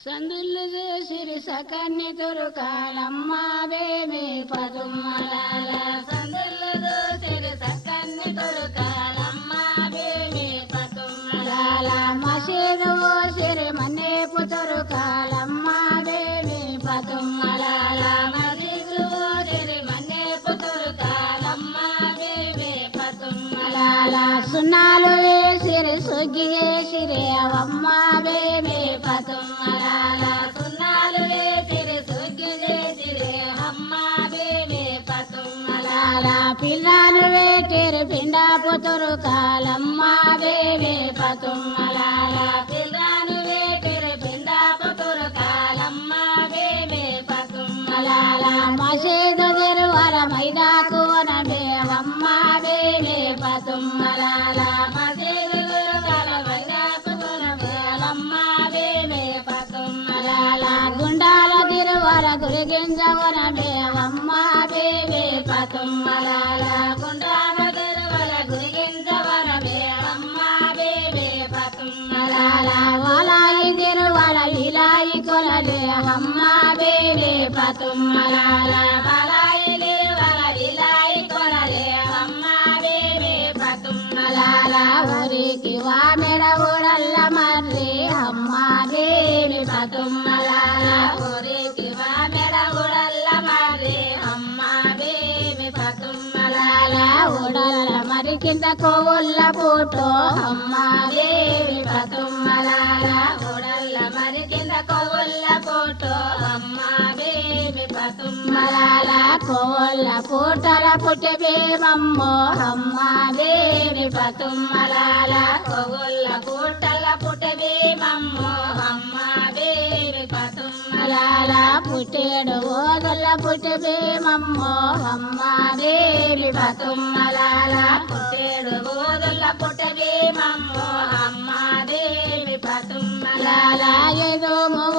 సందులు చేసిరి సకన్ని దొరకాలమ్మ బేబీ పదుమ్మలాల సందులు చేసిరి సకన్ని దొరకాలమ్మ బేబీ పదుమ్మలాల మసీదు సిరి మన్నేపు దొరకాలమ్మ బేబీ పదుమ్మలాల మసీదు సిరి మన్నేపు దొరకాలమ్మ బేబీ పదుమ్మలాల సున్నాలు వేసిరి సుగ్గి వేసిరి అవమ్మ బేబీ పదుమ్మలాల సున్నాలు వేసిరి సుగ్గి వేసిరి అమ్మ బేబీ పదుమ్మలాల పిల్లాను వేటిరి పిండాపు దొరకాలమ్మ బేబీ పదుమ్మలాల పిల్లాను వేటిరి పిండాపు దొరకాలమ్మ బేబీ పదుమ్మలాల మసీదు తెరువర మైదాకు నబే అమ్మ బేబీ పదుమ్మలాల మసీదు తెరువర మైదాకు నబే అమ్మ బేబీ పదుమ్మలాల గుండాల తిరువర గురిగింజవర బేవమ్మ బేబీ పదుమ్మలాల గుండాల తిరువర గురిగింజవర బేవమ్మ బేబీ పదుమ్మలాల వలాయి తిరువర విలాయి కొలదే అమ్మ బేబీ పదుమ్మలాల వలాయి తిరువర విలాయి కొలదే అమ్మ బేబీ పదుమ్మలాల ఊరికి వామెడ ఊడల్ల మర్రి అమ్మ బేబీ పదుమ్మలాల ఊరికి వామెడ ఊడల్ల మర్రి అమ్మ బేబీ పదుమ్మలాల ఊడల్ల మరి కింద కోవుల్ల పూటో అమ్మ బేబీ పదుమ్మలాల ఊడల్ల మరి కింద కోవుల్ల పూటో అమ్మ బేబీ పదుమ్మలాల కోవుల్ల పూటల పుట్టబేమమ్మో అమ్మ బేబీ పదుమ్మలాల కోవుల్ల పూటల పుట్టబేమమ్మో అమ్మ బేబీ పదుమ్మలాల పుట్టేడు ఓదుల పుట్టబేమమ్మో అమ్మ బేబీ పదుమ్మలాల పుట్టేడు ఓదుల పుట్టబేమమ్మో అమ్మ బేబీ పదుమ్మలాల ఏదో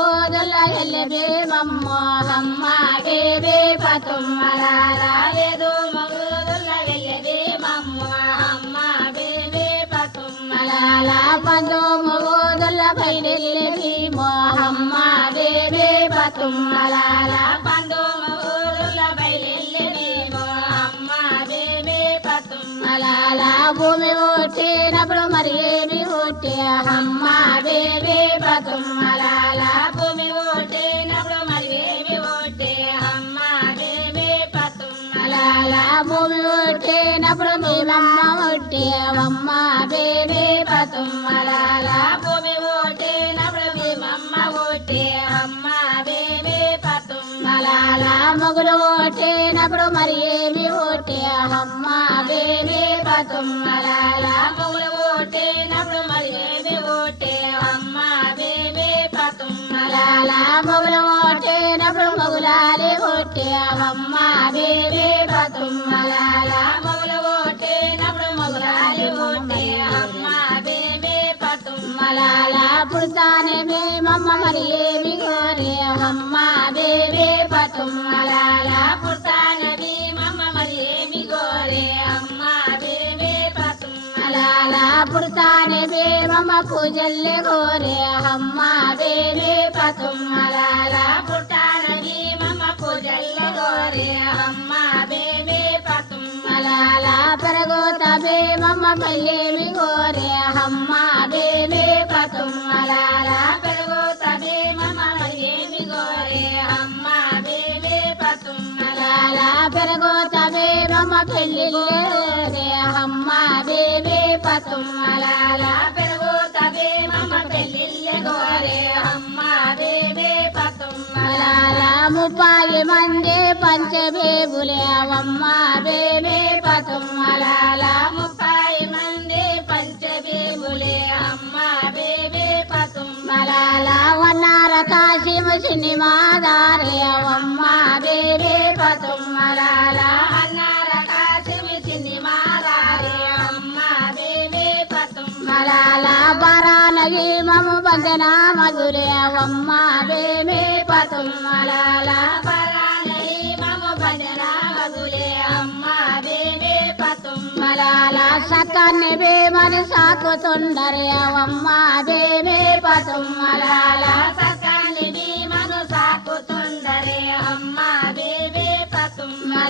ఓదుల ఎల్లబేమమ్మో అమ్మ బేబీ పదుమ్మలాల ఏదో ఓదుల ఎల్లబేమమ్మో అమ్మ బేబీ పదుమ్మలాల పందోము ఓదుల బయలెల్లబేమో అమ్మ బేబీ పదుమ్మలాల పందోము ఓదుల బయలెల్లబేమో అమ్మ బేబీ పదుమ్మలాల భూమి ఓటేనప్పుడు మరి ఏమి ఓటే అమ్మ బేబీ పదుమ్మలాల భూమి ఓటేనప్పుడు మరి ఏమి ఓటే అమ్మ బేబీ పదుమ్మలాల భూమి ఓటేనప్పుడు మేమమ్మ ఓటే అమ్మ బేబీ పదుమ్మలాల భూమి ఓటేనప్పుడు మేమమ్మ ఓటే అమ్మ బేబీ పదుమ్మలాల మొగులు ఓటేనప్పుడు మరి ఏమి ఓటే అమ్మ బేబీ పదుమ్మలాల మొగులు ఓటేనప్పుడు మరి ఏమి ఓటే అమ్మ బేబీ పదుమ్మలాల మొగులు ఓటేనప్పుడు మొగులాలి ఓటే అమ్మ బేబీ పదుమ్మలాల మొగులు ఓటేనప్పుడు మొగులాలి ఓటే అమ్మ బేబీ పదుమ్మలాల పుడతానే మేమమ్మ మరి ఏమి కోరే అమ్మ బేబీ పదుమ్మలాల పుడతానే మేమమ్మ మరి ఏమి కోరే అమ్మ బేబీ పదుమ్మలాల పుడతానే మేమమ్మ పూజల్లే కోరే అమ్మ బేబీ పదుమ్మలాల పుడతానే మేమమ్మ పూజల్లే కోరే అమ్మ బేబీ పదుమ్మలాల పెరగోత మేమమ్మ పల్లెమి కోరే అమ్మ బేబీ పదుమ్మలాల పెరగోత మేమమ్మ పల్లెమి కోరే అమ్మ బేబీ పదుమ్మలాల పెరగోత మేమమ్మ పెళ్ళిళ్ళే అమ్మ బేబీ పదుమ్మలాల పెరగోత మేమమ్మ పెళ్ళిళ్ళే కోరే అమ్మ బేబీ పదుమ్మలాల 30 మంది పంచబేబులే అవమ్మ బేబీ పదుమ్మలాల 30 మంది పంచబేబులే అమ్మ బేబీ పదుమ్మలాల వన్నార కాశీము సినిమాదారే అవమ్మ బేబీ పదుమ్మలాల వన్నార కాశీము సినిమాదారే అమ్మ బేబీ పదుమ్మలాల బరానగి మము బంధన మధురే అవమ్మ బేబీ పదుమ్మలాల బరానగి మము బంధన మధురే అమ్మ బేబీ పదుమ్మలాల సకన్ని బేమని సాకుతుండరే అవమ్మ బేబీ పదుమ్మలాల సకన్ని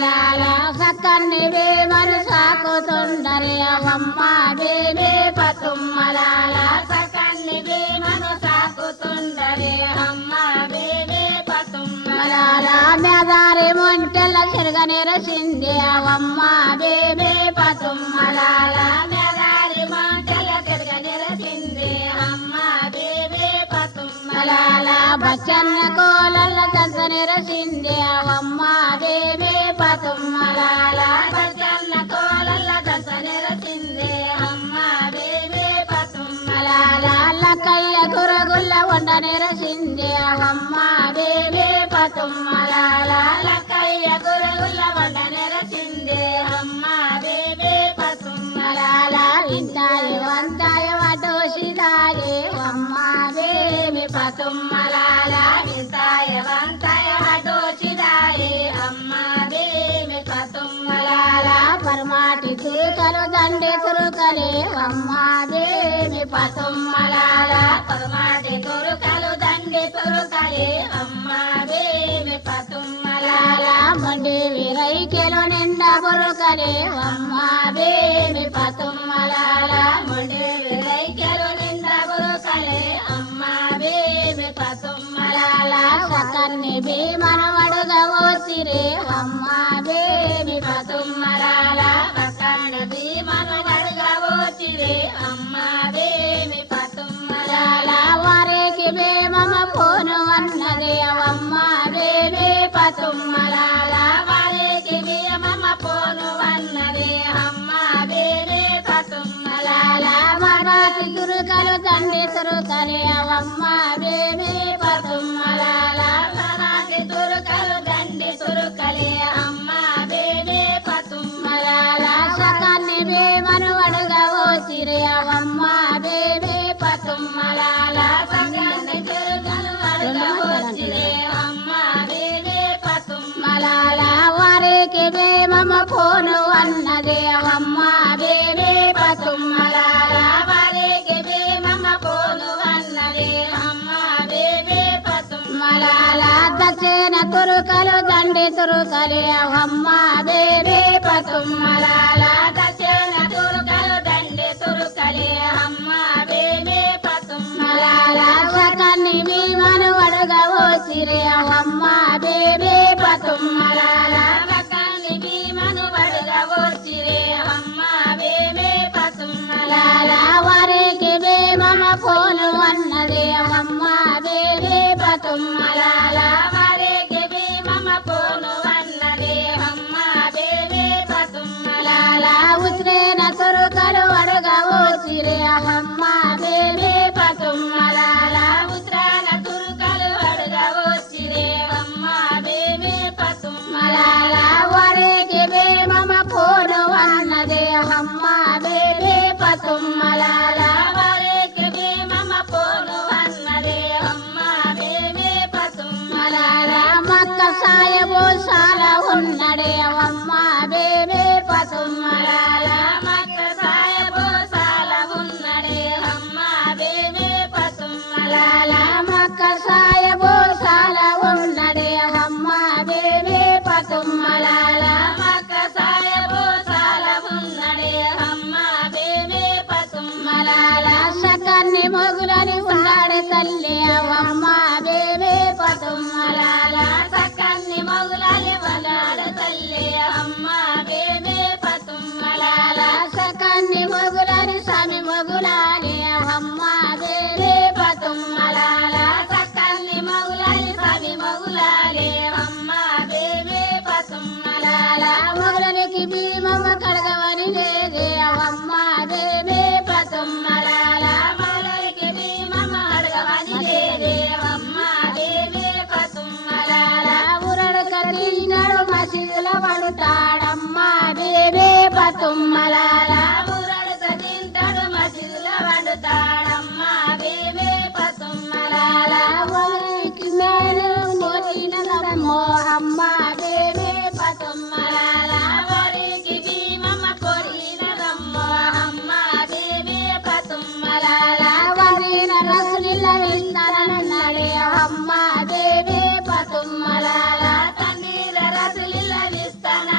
పతుమ్మలాల సక్కన్ని వేమను సాకుతుండరే అమ్మ బేబే పతుమ్మలాల సక్కన్ని వేమను సాకుతుండరే అమ్మ బేబే పతుమ్మలాల మెదారి మొంటెల తిరగనిరసింది అమ్మ బేబే పతుమ్మలాల మెదారి మొంటెల తిరగనిరసింది అమ్మ బేబే పతుమ్మలాల బచ్చన్న కోలల దంచనిరసింది అమ్మ బేబే పతుమ్మలాల బచ్చన్న కోలల దంచనిరసింది అమ్మ బేబే పతుమ్మలాల లక్కయ్య గురగుల్ల వండనిరసింది అమ్మ బేబే పతుమ్మలాల లక్కయ్య గురగుల్ల వండనిరసింది అమ్మ బేబే పతుమ్మలాల ఇంతాయ వంతాయ వడోషిదాయే అమ్మ బేబే పతుమ్మలాల ఇంతాయ వంతాయ వడోషిదాయే అమ్మ బేబే పతుమ్మలాల పరమాటి తురుకలు దండి తురుకలే అమ్మ బేబే పతుమ్మలాల పరమాటి తురుకలు దండి తురుకలే అమ్మ బేబే పతుమ్మలాల మండి విరైకెలు నిండా బురుకలే అమ్మ బేబే పతుమ్మలాల మండి విరైకెలు నిండా బురుకలే అమ్మ బేబే పతుమ్మలాల సకన్ని భీమను అడుగవోసిరే అమ్మ బేబే పతుమ్మలాల సకన్ని భీమను అడుగవోసిరే అమ్మ బేబే పతుమ్మలాల వారికి భీమమ పోను అన్నదే అమ్మ బేబే పతుమ్మలాల వారికి భీమమ పోను అన్నదే అమ్మ బేబే పతుమ్మలాల మరాఠీ తురుకలు దండి తురుకలే అమ్మ బేబే పతుమ్మలాల మరాఠీ తురుకలు దండి తురుకలే అమ్మ బేబే పతుమ్మలాల సకాన్ని భీమను అడుగవోసిరే అమ్మ బేబే పతుమ్మలాల సకాన్ని తురుకలు అడుగవోసిరే అమ్మ బేబే పతుమ్మలాల వారికి భీమమ పోను అన్నదే అమ్మ బేబే పతుమ్మలాల వారికి భీమమ పోను అన్నదే అమ్మ బేబే పతుమ్మలాల దక్షిణ తురుకలు దండి తురుకలే అమ్మ బేబే పతుమ్మలాల దక్షిణ తురుకలు దండి తురుకలే అమ్మ బేబే పతుమ్మలాల సకన్ని భీమను అడుగవోసిరే అమ్మ బేబే పతుమ్మలాల సకన్ని భీమను అడుగవోసిరే అమ్మ బేబే పతుమ్మలాల వారికి భీమమ పోను అన్నదే అమ్మ బేబే పతుమ్మలాల వారికి భీమమ పోను అన్నదే అమ్మ బేబే పతుమ్మలాల ఉత్రేన తురుకలు అడుగవోసిరే అమ్మ బేబే పతుమ్మలాల ఉత్రాన తురుకలు అడుగవోసిరే అమ్మ బేబే పతుమ్మలాల వారికి భీమమ పోను అన్నదే అమ్మ బేబే పతుమ్మలాల వారికి భీమమ పోను అన్నదే అమ్మ బేబే పతుమ్మలాల మక్క సాయబో సాల ఉన్నడే అమ్మ బేబే పతుమ్మలాల మక్క సాయబో సాల ఉన్నడే అమ్మ బేబే పతుమ్మలాల మక్క సాయబో సాల ఉన్నడే అమ్మ బేబే పతుమ్మలాల మక్క సాయబో సాల ఉన్నడే అమ్మ బేబే పతుమ్మలాల సకన్ని మొగులని ఉన్నాడే తల్లి అమ్మ బేబే పతుమ్మలాల సకన్ని మొగులని ఉన్నాడు తల్లి అమ్మ బేబే పతుమ్మలాల సకన్ని మొగులని స్వామి మొగులాలి అమ్మ బేబే పతుమ్మలాల సకన్ని మొగులని స్వామి మొగులాలి అమ్మ బేబే పతుమ్మలాల మొగులనికి భీమమ్మ కడగవని లేదే అమ్మ బేబే పతుమ్మలాల మొగులనికి భీమమ్మ అడగవని లేదే అమ్మ బేబే పతుమ్మలాల ఉరడు కదిలినాడు మసీదుల పడుతాడమ్మ బేబే పతుమ్మలాల ఉరడు కదిలింటాడు మసీదుల పడుతాడమ్మ బేబే పతుమ్మలాల మొగులకి మేలు మోటినదమ్మో అమ్మ బేబే పతుమ్మలాల వారికి భీమమ్మ కోరినదమ్మో అమ్మ బేబే పతుమ్మలాల వారిన రసులిల్ల విస్తారనన్నాడే అమ్మ బేబే పతుమ్మలాల తన్నీర రసులిల్ల విస్తాన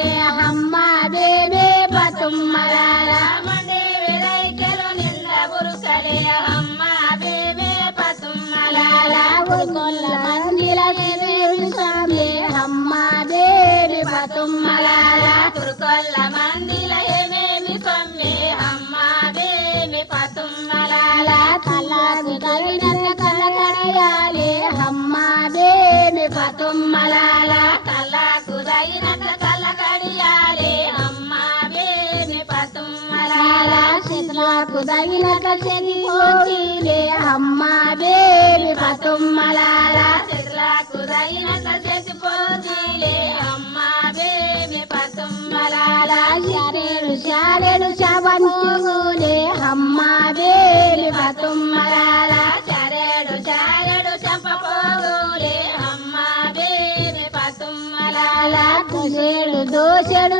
బురుకలే అమ్మ బేబే పతుమ్మలాల మండే విరైకెలు నింద బురుకలే అమ్మ బేబే పతుమ్మలాల ఉరుకొల్ల మందిల బేబే స్వామి అమ్మ బేబే పతుమ్మలాల ఉరుకొల్ల మందిల ఏమేమి స్వామి అమ్మ బేబే పతుమ్మలాల కళ్ళకు తగినంత కళ్ళకడయాలే అమ్మ బేబే పతుమ్మలాల కళ్ళకు తగినంత కళ్ళకడియాలే అమ్మ బేబే పతుమ్మలాల చేతులకు తగినంత చెదిపోతిలే అమ్మ బేబే పతుమ్మలాల చేతులకు తగినంత చెదిపోతిలే అమ్మ బేబే పతుమ్మలాల శారేడు శారేడు శవనోగులే అమ్మ బేబే పతుమ్మలాల శారేడు శారేడు చంపపోగులే అమ్మ బేబే పతుమ్మలాల దోషేడు దోషేడు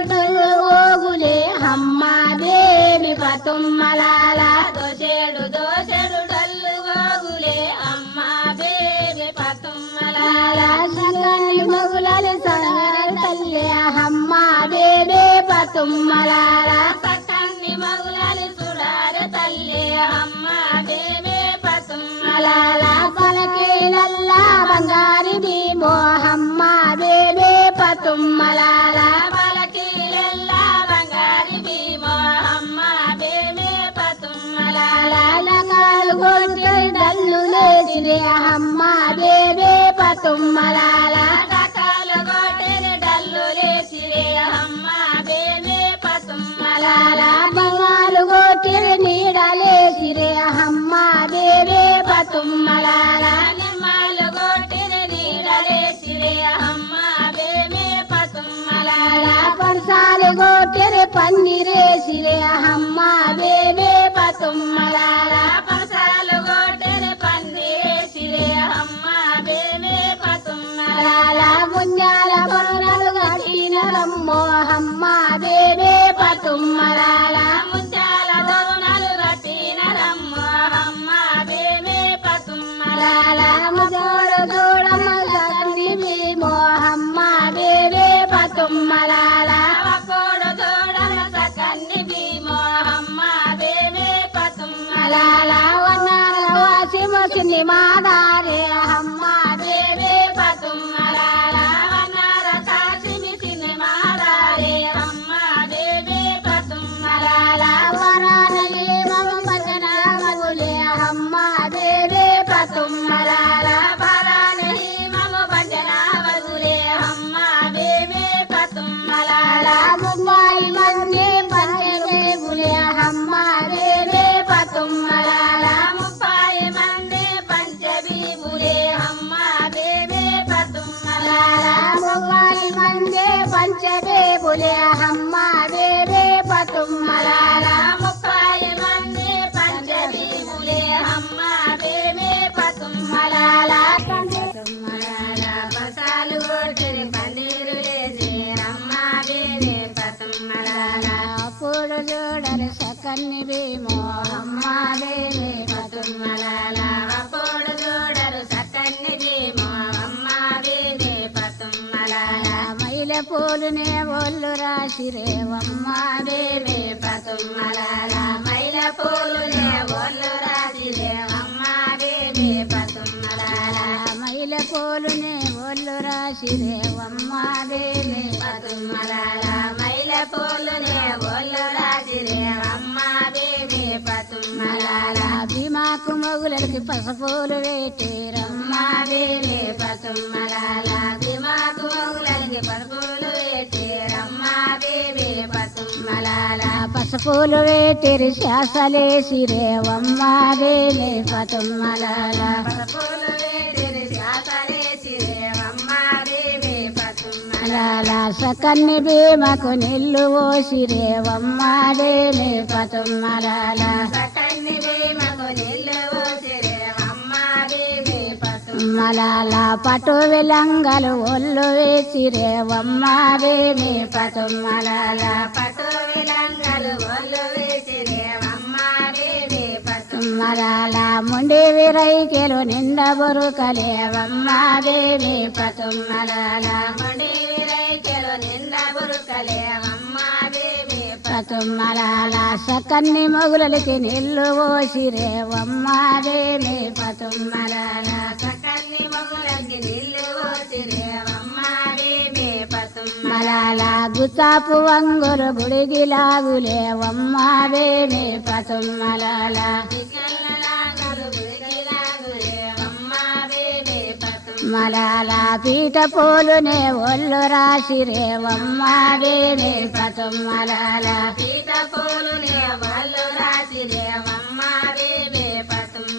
ఓగులే అమ్మ బేబే పతుమ్మలాల దోషేడు దోషేడు డల్లు ఓగులే అమ్మ బేబే పతుమ్మలాల సగని మగులలు సగని తల్లి అమ్మ బేబే పతుమ్మలాల సగని మగులలు సుడారు తల్లి అమ్మ బేబే పతుమ్మలాల పలకేలల్లా బంగారి భీమో అమ్మ బేబే పతుమ్మలాల పలకేలల్లా బంగారి భీమో అమ్మ బేబే పతుమ్మలాల లగాలు గొంతె డల్లు లేచిరే అమ్మ బేబే పతుమ్మలాల లగాలు గొంతె డల్లు లేచిరే అమ్మ బేబే పతుమ్మలాల బంగారు గొంతె నీడలేసిరే అమ్మ బేబే పతుమ్మలాల నిమ్మలు గొంతె నీడలేసిరే అమ్మ బేబే పతుమ్మలాల పరసాలు గొంతె పన్నీరేసిరే అమ్మ బేబే పతుమ్మలాల పరసాలు గొంతె పన్నీరేసిరే అమ్మ బేబే పతుమ్మలాల ముంజాల పరులు కట్టిన రమ్మో అమ్మ బేబే పతుమ్మలాల ముంజాల దొరునలు కట్టిన రమ్మో అమ్మ బేబే పతుమ్మలాల ముజోడు చూడమ్మ సగని భీమో అమ్మ బేబే పతుమ్మలాల వకోడు చూడమ్మ సగని భీమో అమ్మ బేబే పతుమ్మలాల వన్నార వాసి మసిని మాదారే అమ్మ బేబే పతుమ్మలాల వన్నార కాసి మిసిని మాదారే అమ్మ బేబే పతుమ్మలాల వరానలి మమ భజన మగులే అమ్మ బేబే పతుమ్మలాల వరానలి మమ భజన మగులే అమ్మ బేబే పతుమ్మలాల ముంబాయి మంది పంచబేబులే అమ్మ బేబే పతుమ్మలాల ముప్పాయి మంది పంచబీబులే అమ్మ బేబే పతుమ్మలాల ముంబాయి మంది పంచబేబులే అమ్మ బేబే పతుమ్మలాల ముప్పాయి మంది పంచబీబులే అమ్మ బేబే పతుమ్మలాల పతుమ్మలాల పసాలు కొట్టిరి పందిరు లేసి అమ్మ బేబే పతుమ్మలాల అప్పుడు చూడరు సకన్ని భీమో అమ్మ బేబే పతుమ్మలాల అప్పుడు చూడరు సకన్ని భీమో అమ్మ బేబే పతుమ్మలాల మైల పూలునే ఒళ్ళు రాసిరేవమ్మ బేబే పతుమ్మలాల మైల పూలునే ఒళ్ళు రాసిరేవమ్మ బేబే పతుమ్మలాల మైల పూలునే ఒళ్ళు రాసిరేవమ్మ బేబే పతుమ్మలాల మైల పూలునే ఒళ్ళు రాసిరేవమ్మ బేబే పతుమ్మలాల భీమాకు మొగులకి పసుపులు వేటేరమ్మ బేబే పతుమ్మలాల భీమాకు మొగులకి పసుపులు వేటేరమ్మ బేబే పతుమ్మలాల పసుపులు వేటిరి శాసలేసిరేవమ్మ బేబే పతుమ్మలాల పసుపులు వేటిరి శాసలేసిరేవమ్మ బేబే పతుమ్మలాల సకన్ని భీమకు నిల్లు ఓసిరేవమ్మ బేబే పతుమ్మలాల సకన్ని భీమకు నిల్లు ఓసిరేవమ్మ బేబే పతుమ్మలాల పటు విలంగలు ఒళ్ళు వేసిరేవమ్మ బేబే పతుమ్మలాల పటు విలంగలు ఒళ్ళు వేసిరేవమ్మ బేబే పతుమ్మలాల ముండి విరైకెలు నిండ బురుకలేవమ్మ బేబే పతుమ్మలాల ముండి విరైకెలు నిండ బురుక బురుకలే అమ్మ దేవి పతుమ్మలాల సకన్ని మొగులకి నీళ్లు పోసిరేవమ్మ దేవి పతుమ్మలాల సకన్ని మగులకి నీళ్లు పోసిరేవమ్మ దేవి మలాల గుతాపు వంగులు గుడికి లాగులేవమ్మ దేవి పతుమ్మలాల మలాల పీట పూలునే ఒళ్ళు రాసిరేవమ్మ దేవి పతుమ్మలాల పీట పూలునే వాళ్ళు రాసిరేవమ్మ దేవి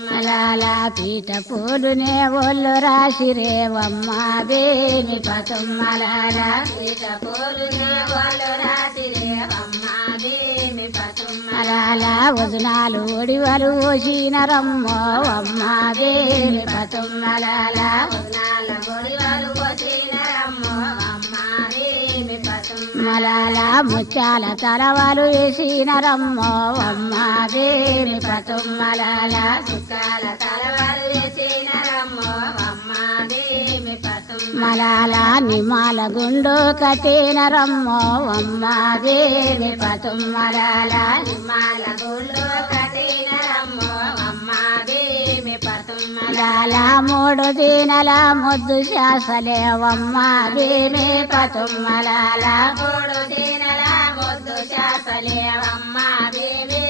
మలాల పీట పూలునే ఒళ్ళు రాసిరేవమ్మ దేవి పతుమ్మలాల పీట పూలునే వాళ్ళు రాసిరేవమ్మ దేవి మలాల వజనాలు ఒడివలు ఓసినరమ్మో అమ్మ దేవి పతుమ్మలాల మలాల ముత్యాల తలవాలు వేసినరమ్మో అమ్మ దేవి పతుమ్మలాల చుక్కాల తలవారు వేసినరమ్మో అమ్మ దేవి మలాల నిమాల గుండు కట్టినరమ్మో అమ్మ దేవి పతుమ్మలాల నిమ్మాల గుళ్ళు కట్టినరమ్మో అమ్మ దేవి మలాల మూడు దీనల ముద్దు శాసలేవమ్మ దేవి పతుమ్మలాల మూడు దీనల ముద్దు శాసలేవమ్మ దేవి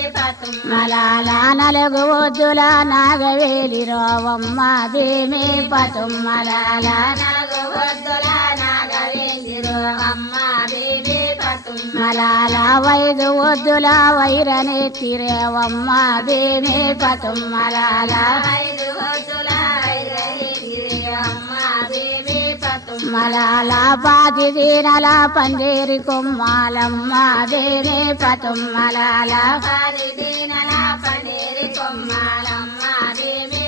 మలాల నలుగు వద్దుల నాగవేలి రోవమ్మ దేవి పతుమ్మలాల నలుగు వద్దుల నాగవేలి రోవమ్మ దేవి మలాల వైదు వద్దుల వైరనెత్తిరేవమ్మ దేవి పతుమ్మలాల ఐదు వద్దుల వైరనెత్తిరేవమ్మ దేవి మలాల పాతి దీనల పందేరి కొమ్మాలమ్మ దేవి పతుమ్మలాల పాది దీనల పందేరి కొమ్మాలమ్మ దేవి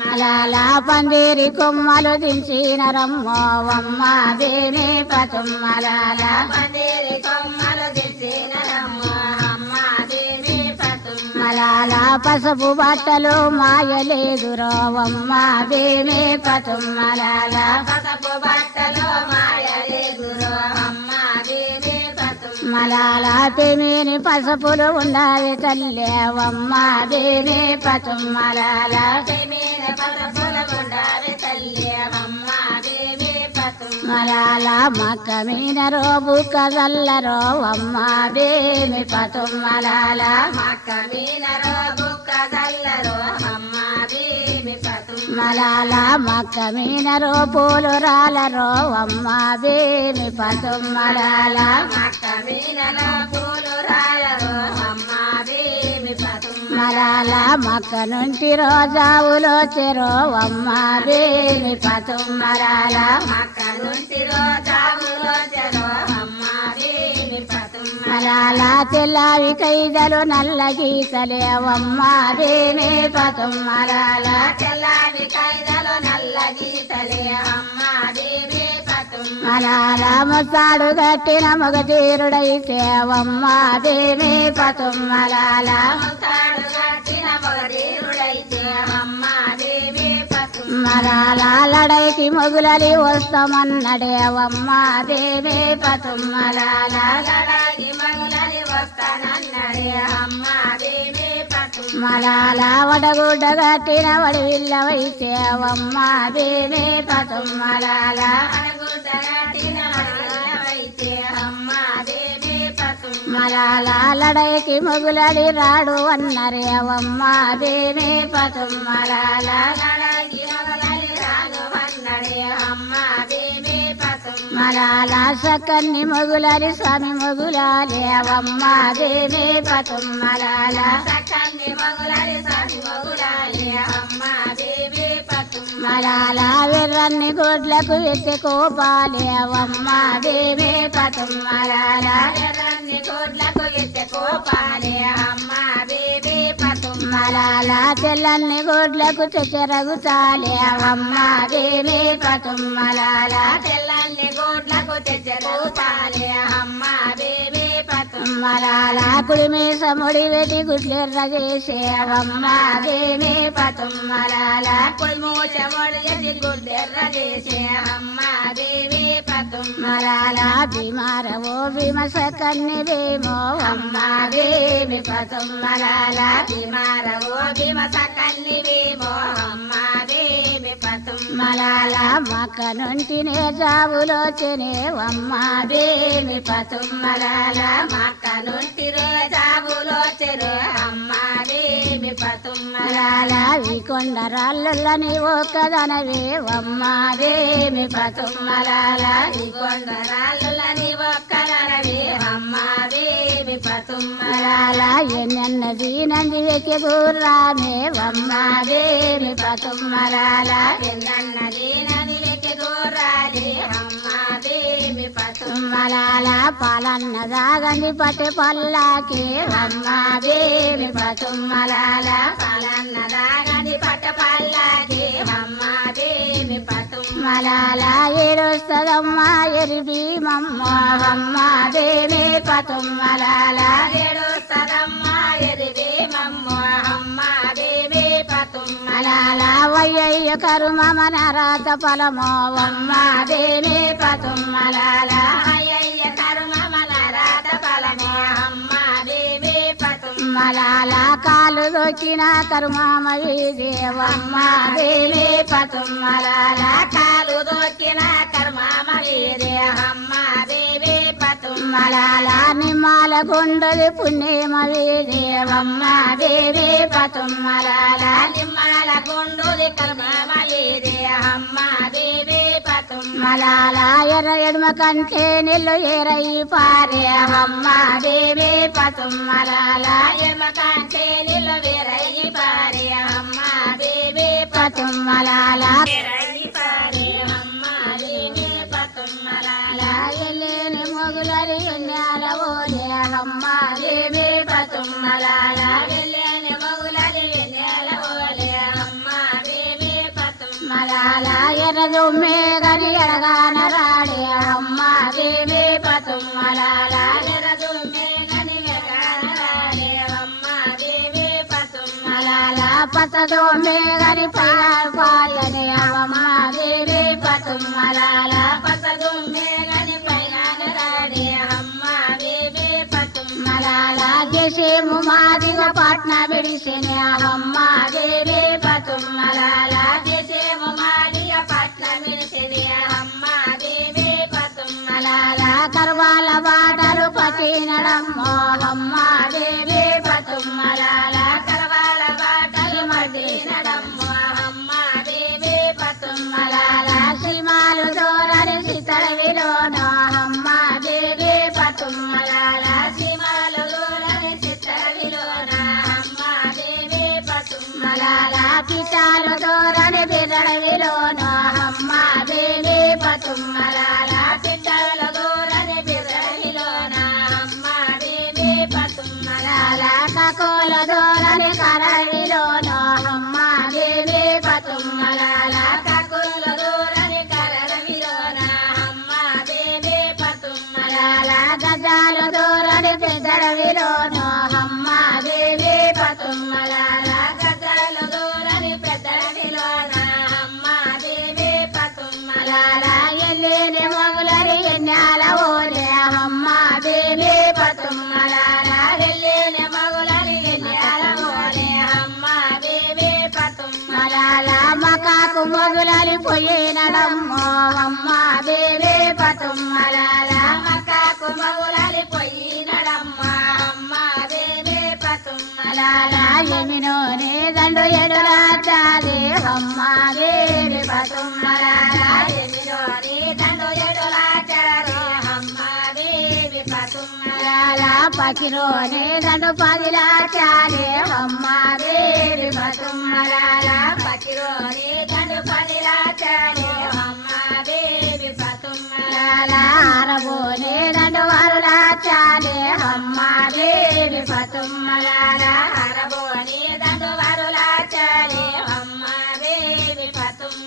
మలాల పందేరి కొమ్మలు దించినరమ్మోవమ్మ దేవి పతుమ్మలాల పందేరి కొమ్మలు దించినరమ్మో అమ్మ దేవి మలాల పసుపు బట్టలు మాయలేదు రోవమ్మ దేవి పతుమ్మలాల పసుపు బట్టలు మాయలేదు అమ్మ దేవి మలాల తిమిని పసుపులు ఉండాలి తల్లేవమ్మ దేవి పతుమ్మలాల పసుపులు ఉండాలి తల్లేవమ్మ దేవి మలాల మక్క మీన రోబు కదల్లరో అమ్మ దేవి పతుమ్మలాల మక్క మీన రోబు కదల్లరో అమ్మ దేవి మలాల మక్క మీన రో పూలు రాలరో అమ్మ దేవి పతుమ్మలాల మక్క మీనలో పూలు రాలరో అమ్మ దేవి మలాల మక్క నుంచి రోజావులో చెరో అమ్మ దేవి పతుమ్మలాల మక్క నుంచి రోజావులో చెరో అమ్మ దేవి మలాల తెల్లవి కైదలు నల్ల గీతలేవమ్మ దేవి పతుమ్మలాల తెల్లవి కైదలు నల్ల గీతలే అమ్మ దేవి మలాల ముస్తాడు గట్టిన మగ తీరుడైతేవమ్మ దేవి పతుమ్మలాల ముస్తాడు గట్టిన మగ తీరుడైతే అమ్మ దేవి మలాల లడైకి మొగులలి వస్తామన్నడేవమ్మ దేవి పతుమ్మలాల లడాకి మగులని వస్తానన్నడే అమ్మ దేవి మలాల వడగుడ్డ గట్టిన వడివిల్లవైతేవమ్మ దేవి పతుమ్మలాల మలాల లడైకి మొగులడి రాడు అన్నరేవమ్మ దేవి పతుమ్మలాల మలాల సకన్ని మొగులడి స్వామి మొగులాలేవమ్మ దేవి పతుమ్మలాల మలాల వెర్రన్ని గొడ్లకు ఎత్తి కోపాలేవమ్మ దేవి పతుమ్మలాల మలాల తెల్లన్ని గొడ్లకు చెరగుతాలేవమ్మ దేవి పతుమ్మలాల తెల్లని గోడ్లకు తెచ్చరుతాలే అమ్మ దేవి మలాల కుడిమి సముడి వెటి గుడ్లెర్ర చేసేవమ్మ దేవి పతుమ్మలాల కుల్మూచముడు ఎది గుడ్డెర్ర చేసే అమ్మ దేవి మలాల భీమారవో భీమస కన్ని భీమో అమ్మ దేవి పతుమ్మలాల భీమారవో భీమస కన్ని భీమో అమ్మ దేవి మలాల మక నుంటినే జాబులోచనే అమ్మ దేవి పతుమ్మలాల మక్క నుంటిరే జాబులోచెరు అమ్మ దేవి మలాల ఈ కొండరాళ్ళని ఒక్కదనవే అమ్మ దేవి పతుమ్మలాల ఈ కొండరాళ్ళని ఒక్కదనవే అమ్మ దేవి మలాల ఎన్నన్నది నంది వెకి గుర్రామే అమ్మ దేవి పతుమ్మలాల ఎన్నన్నది నది వెకి గుర్రాలే అమ్మ దేవి మలాల పాలన్న దాగంది పట్టె పల్లాకి అమ్మ దేవి పతుమ్మలాల పాలన్న దాగంది పట్టె పల్లాకి అమ్మ దేవి మలాల ఏడొస్తదమ్మ ఎరిబీమమ్మ అమ్మ దేవి పతుమ్మలాల ఏడొస్తదమ్మ ఎరిబీమమ్మ అమ్మ దేవి మలాల వయ్యయ్య కరుమన రాత ఫలమో అమ్మ దేవి పతుమ్మలాల అయ్యయ్య కరుమన రాత ఫలమో అమ్మ దేవి మలాల కాలు దొక్కిన కరుమామ వీదేవమ్మ దేవి పతుమ్మలాల కాలు దొక్కిన కర్మామ వీదే అమ్మ దేవి మలాల నిమ్మాల గుండది పుణ్యమ వీదేవమ్మ దేవి పతుమ్మలాల నిమ్మాల గుండుది కర్మామ వీదే అమ్మ దేవి మలాల ఎర్ర ఎడుమ కంటే నిల్లు ఎరయి పారే అమ్మ దేవి పతుమ్మలాల ఎడమ కంటే నిల్లు వేరయ్యి పారే అమ్మ దేవి పతుమ్మలాల వేరయ్యి పారే అమ్మ దేవి పతుమ్మలాల ఎల్లేని మొగులరి ఉన్యాల ఓలే అమ్మ దేవి పతుమ్మలాల వెళ్ళేని మొగులని నెల ఓలే అమ్మ దేవి మలాల ఎర్రదు మేగని ఎడగాన రాడే అమ్మ దేవి పతుమ్మలాల ఎరదు మేఘని వెగారాడే అమ్మ దేవి మలాల పతదో మేగని పాలని అమ్మ దేవి పతుమ్మలాల పసదు మేఘని పైగాన రాడే అమ్మ దేవి మలాల గెసేము మాదిగ పట్న బిడిసిన అమ్మ దేవి పతుమ్మలాల దేశేము మాలియ పట్న మిడిసిడి అమ్మ దేవి మలాల కర్వాల బాటలు పట్టినడమ్మో అమ్మ దేవి పతుమ్మలాల కరవాల బాటలు మడినడమ్మ అమ్మ దేవి మలాల సిమాలు దూరని సితల విలోనో అమ్మ దేవి పతుమ్మలాల సీమాలు దూరని చిత్తవిలోన అమ్మ దేవి మలాల పితాలు దూరని బిర్రడ విలోనో అమ్మ దేవి పతుమ్మలాల పిట్టల దూరని బిర్రవిలోన అమ్మ దేవి మలాల కకోల దూరని కరవిలోనో అమ్మ దేవి పతుమ్మలాల కకుల దూరని కరవిలోన అమ్మ దేవి మలాల గజాలు దూరని పెద్దడ విలోనో అమ్మ దేవి పతుమ్మలాల గజాల దూరని పెద్దవిలోన అమ్మ దేవి మలాల ఎల్లేని మొగులరి ఎన్యాల ఓలే అమ్మ దేవి పతుమ్మలాల వెళ్ళేని మగులని ఎన్యాల ఓలే అమ్మ దేవి మలాల మకాకు మొగులరి పోయినడమ్మో అమ్మ దేవి పతుమ్మలాల మకాకు మగులని పోయినడమ్మ అమ్మ దేవి మలాల ఎమినోనే దండు ఎడులాచాలి అమ్మ దేవి పతుమ్మలాల ఎమిలోని దండు ఎడులాచారు అమ్మ దేవి మలాల పకిరోనే దండు పదిలాచాలి అమ్మ దేవి పతుమ్మలాల పకిరోని దండు పదిలాచారు అమ్మ దేవి మలాల అరబోనే దండు వరులాచాలి అమ్మ దేవి పతుమ్మలాల అరబోని దండు వరులాచారు అమ్మ దేవి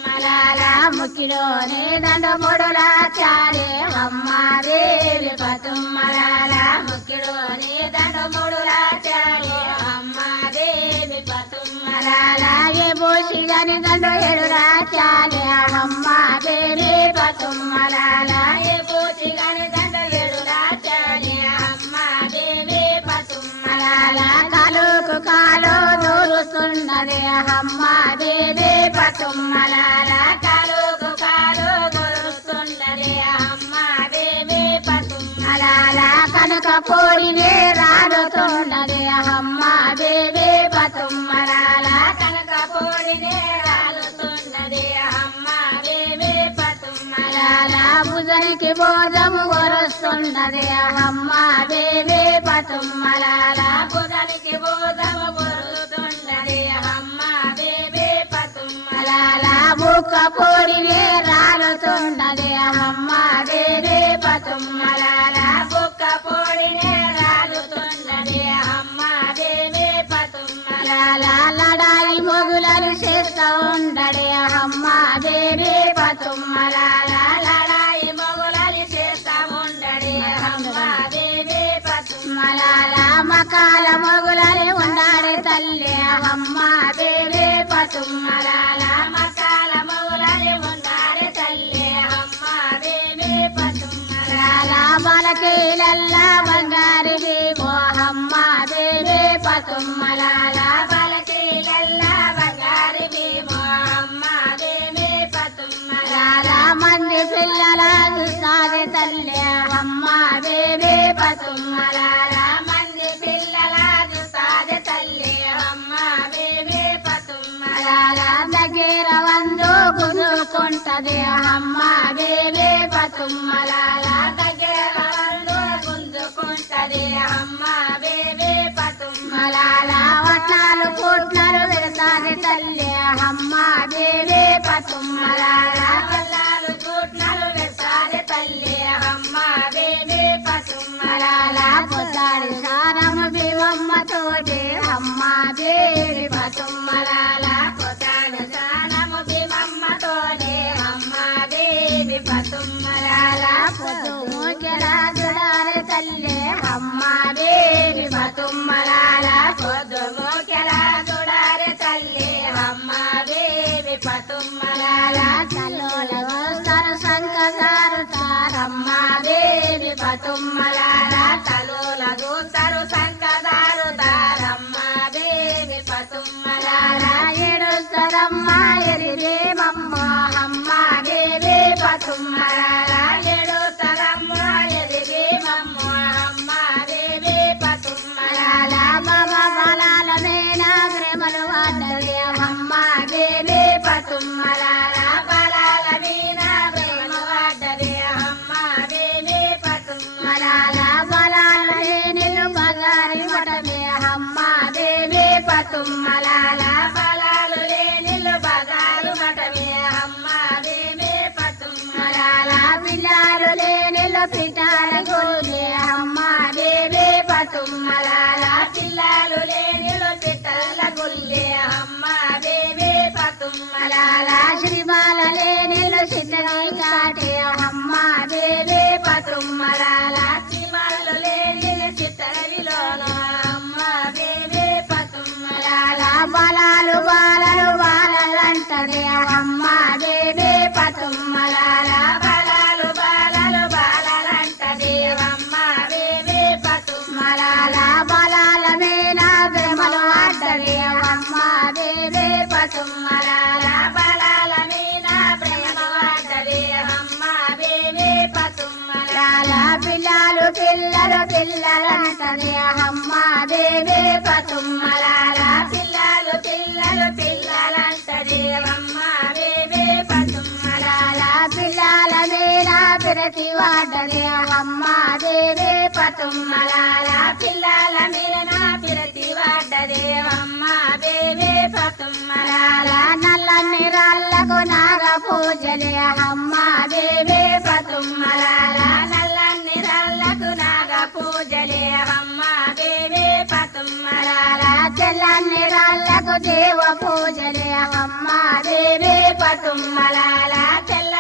మలాల ముఖ్య ముక్కిలోని దండు ముడులా చాలే అమ్మాదేవి పతుమ్మలాల ముక్కిలోని దండు ముడులా చాలే అమ్మాదేవి పతుమ్మలాల ఏ బోసిగని దండు ఎడులా చాలే అమ్మాదేవి పతుమ్మలాల ఏ బోసిగని దండు ఎడులా చాలే అమ్మాదేవి పతుమ్మలాల కాలుకు కాలు దూరుతున్నది అమ్మాదేవి పతుమ్మలాల కాలుకు కాలు దూరుతున్నది అమ్మాదేవి పతుమ్మలాల కనుక పోడినే రాడుతున్నది అమ్మాదేవి పతుమ్మలాల కనుక పోడినే రాలుతున్నది అమ్మాదేవి పతుమ్మలాల భుజనికి భోజము వరుస్తున్నది అమ్మాదేవి పతుమ్మలాల భుజనికి బోధము కొరుతున్నది అమ్మాదేవి పతుమ్మలాల బుక్క పొడినే రాలుతున్నది అమ్మాదేవి పతుమ్మలాల బుక్క పొడినే రాలుతున్నది అమ్మాదేవి పతుమ్మలాల లడాయి మొగులను చేస్తూ ఉండడి అమ్మాదేవి పతుమ్మలాల లడాయి మొగులని చేస్తా ఉండడి అమ్మాదేవి పతుమ్మలాల మకాల మొగులని ఉండాలి తల్లి అమ్మాదేవి పతుమ్మలాల మకాల మొగులని ఉండాలి తల్లి అమ్మాదేవి పతుమ్మలాల బలకీలల్లా బంగారిది అమ్మాదేవి పతుమ్మలాల బలకీలల్లా బంగారి భీమో అమ్మాదేవి పతుమ్మలాల మంది పిల్లల సాది తల్లి అమ్మాదేవి పతుమ్మలాల మంది పిల్లల సాది తల్లి అమ్మాదేవి పతుమ్మలాల దగ్గర వందు గుంజుకుంటది అమ్మాదేవి పతుమ్మలాల దగ్గర వందు గుంజుకుంటది అమ్మాదేవి పతుమ్మలాల వట్నాలు పుట్నాలు వెళతాది తల్లి అమ్మాదేవి పతుమ్మలాల వల్లాలు కూట్నాలు వెసాది తల్లి అమ్మాదేవి పతుమ్మలాల పొద్దాడి సారము బివమ్మ తోటి అమ్మాదేవి పతుమ్మలాల కొతాను సానము భీమమ్మతోనే అమ్మాదేవి పతుమ్మలాల పొద్దు మోకెరాజుడారి తల్లి అమ్మాదేవి పతుమ్మలాల పొద్దు మోకెలా చూడారి తల్లి అమ్మాదేవి పతుమ్మలాల తల్లోల వస్తారు సంకసారుతారమ్మాదేవి పతుమ్మలాల తలుల గూసరు సంకదారుతారమ్మాదేవి పతుమ్మలాల ఏడుస్తదమ్మ ఎరిదేమమ్మ అమ్మాదేవి పతుమ్మలాల ఏడు తరమ్మ ఎదిగేమమ్మ అమ్మాదేవి పతుమ్మలాల బాబా బలాల మేనా ప్రేమలు వాడది అమ్మాదేవి పతుమ్మలాల బలాల మీద ప్రేమ వాడ్డది అమ్మాదేవి పతుమ్మలాల బలాల నిన్ను బగారి పటమే అమ్మాదేవి పతుమ్మలాల బలాలు లేనిలు బజారు మటమే అమ్మాదేవి పతుమ్మలాల పిల్లాలు లేనిలో పిటాల గోలే అమ్మాదేవి పతుమ్మలాల పిల్లలు లేనిలు పిట్టల గుల్లే అమ్మాదేవి పతుమ్మలాల శ్రీమాల లేనిలో చిట్టని కాటే అమ్మాదేవి పతుమ్మలాల చిమలు లేనిలు చిట్టవిలోన అమ్మాదేవి పతుమ్మలాల బలాలు బాలలు బాలలంటది అమ్మాదేవి పతుమ్మలాల బలాలు బాలలు బాలలంటది అమ్మాదేవి పతుమ్మలాల బలాల మీద ప్రేమలు ఆడది అమ్మాదేవి పతుమ్మలాల బలాల మీద ప్రేమ వాడ్డది అమ్మాదేవి పతుమ్మలాల పిల్లలు పిల్లలు పిల్లలంటది అమ్మాదేవి పతుమ్మలాల పిల్లలు పిల్లలు పిల్లలంటది అమ్మాదేవి పతుమ్మలాల పిల్లల మీద ప్రతి వాడది అమ్మాదేవి పతుమ్మలాల పిల్లల మీద పిరతి వాడ్డది అమ్మాదేవి పతుమ్మలాల నల్లని రాళ్లకు నాగ పూజలే అమ్మాదేవి పతుమ్మలాల నల్లని రాళ్లకు నాగ పూజలే అమ్మాదేవి పతుమ్మలాల తెల్లని రాళ్లకు దేవ పూజలే అమ్మాదేవి పతుమ్మలాల తెల్ల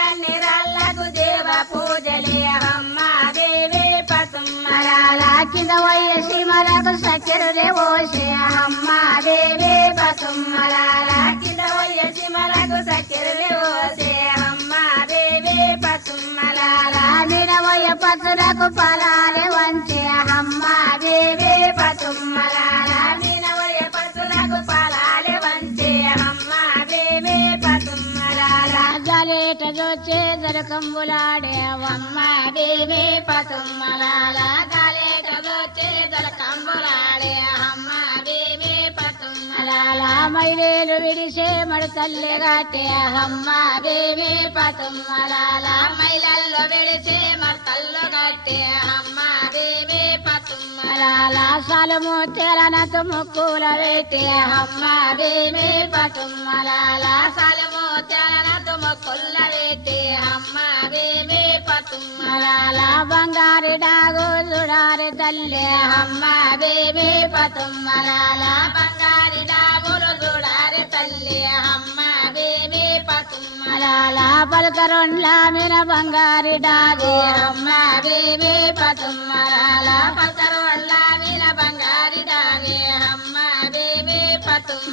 కింద పోయే సీమలకు చక్కెరలే పోసే అమ్మ దేవి పతుమ్మలాల కింద పోయే సీమలకు చక్కెరలే పోసే అమ్మ దేవి పతుమ్మలాల మీద పోయే పత్తులకు ఫలాలే వంచే అమ్మ దేవి పతుమ్మలాల మీద పోయే పత్తులకు ఫలాలే వంచే అమ్మ దేవి పతుమ్మలాల జలేట జోచే జరకంబులాడే అమ్మ దేవి పతుమ్మలాల గాలేట దోచే జలకంబులాడే అమ్మ దేవి పతుమ్మలాల మైలేలు విడిసే మడతల్లే గాటే అమ్మ దేవి పతుమ్మలాల మైలల్లో వెడిసే మర్తల్లో కట్టే అమ్మ దేవి పతుమ్మలాల సాలము తెరనత ముక్కుల పెట్టే అమ్మ దేవి పతుమ్మలాల సాలము తెలనతు మొక్కుల్ల పెట్టే అమ్మ దేవి పతుమ్మలాల బంగారి డాగు చూడారి తల్లి అమ్మ దేవి పతుమ్మలాల బంగారి డాబులు చూడారి తల్లి అమ్మ దేవి పతుమ్మలాల పలకరొండ్ల మీద బంగారి డాగు అమ్మ దేవి పతుమ్మలాల పసరోళ్ళ మీద బంగారి డాగే అమ్మ దేవి